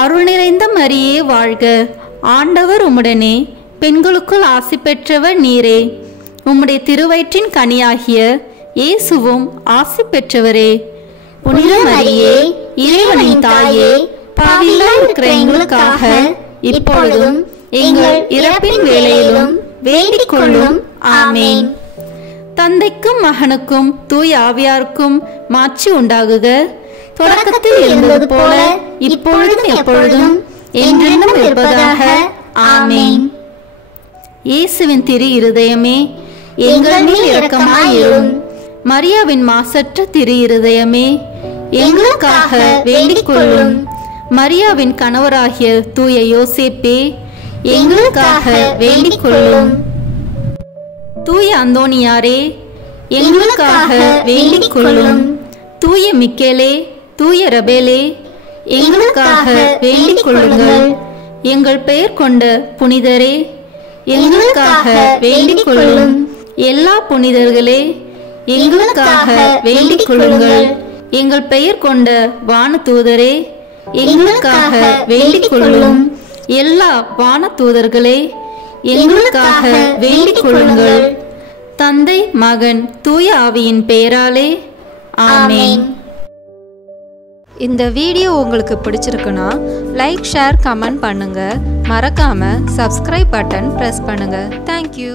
அருள் நிறைந்த மரியே வாழ்க. ஆண்டவர் உம்முடனே, பெண்களுக்குள் ஆசி பெற்றவர் நீரே. உம்முடைய திருவயிற்றின் கனியாகிய இயேசுவும் ஆசி பெற்றவரே. புனித மரியே, இறைவனின் தாயே, பாவிகளாய் இருக்கிற எங்களுக்காக இப்பொழுதும் எங்கள் இறப்பின் வேளையிலும் வேண்டிக் கொள்ளும். ஆமேன். தந்தைக்கும் மகனுக்கும் தூய ஆவியாருக்கும் மாட்சி உண்டாகுக. தொடக்கத்தில் இருந்தது போல இப்பொழுதும் எப்பொழுதும் என்றென்றும் இருப்பதாக. ஆமேன். இயேசுவின் திரு இருதயமே, எங்கள் மேல் இரக்கமாயிரும். மரியாவின் மாசற்ற திரு இருதயமே, எங்களுக்காக வேண்டிக் கொள்ளும். மரியாவின் கணவராகிய தூய யோசேப்பே, எங்களுக்காக வேண்டிக் கொள்ளும். தூய அந்தோனியாரே, எங்களுக்காக வேண்டிக் கொள்ளும். தூய மிக்கேலே, தூய ரபேலே, எங்களுக்காக வேண்டிக் கொள்ளுங்கள். எங்கள் பெயர் கொண்ட புனிதரே, எங்களுக்காக வேண்டிக் கொள்ளும். எல்லா புனிதர்களே, எங்களுக்காக வேண்டிக் கொள்ளுங்கள். எங்கள் பெயர் கொண்ட வானதூதரே, எங்களுக்காக வேண்டிக் கொள்ளும். எல்லா வானதூதர்களே, எங்களுக்காக வேண்டிக் கொள்ளுங்கள். தந்தை, மகன், தூய ஆவியின் பெயராலே. ஆமென். இந்த வீடியோ உங்களுக்கு பிடிச்சிருக்குன்னா லைக், ஷேர், கமெண்ட் பண்ணுங்க. மறக்காம சப்ஸ்கிரைப் பட்டன் பிரஸ் பண்ணுங்க. தேங்க்யூ.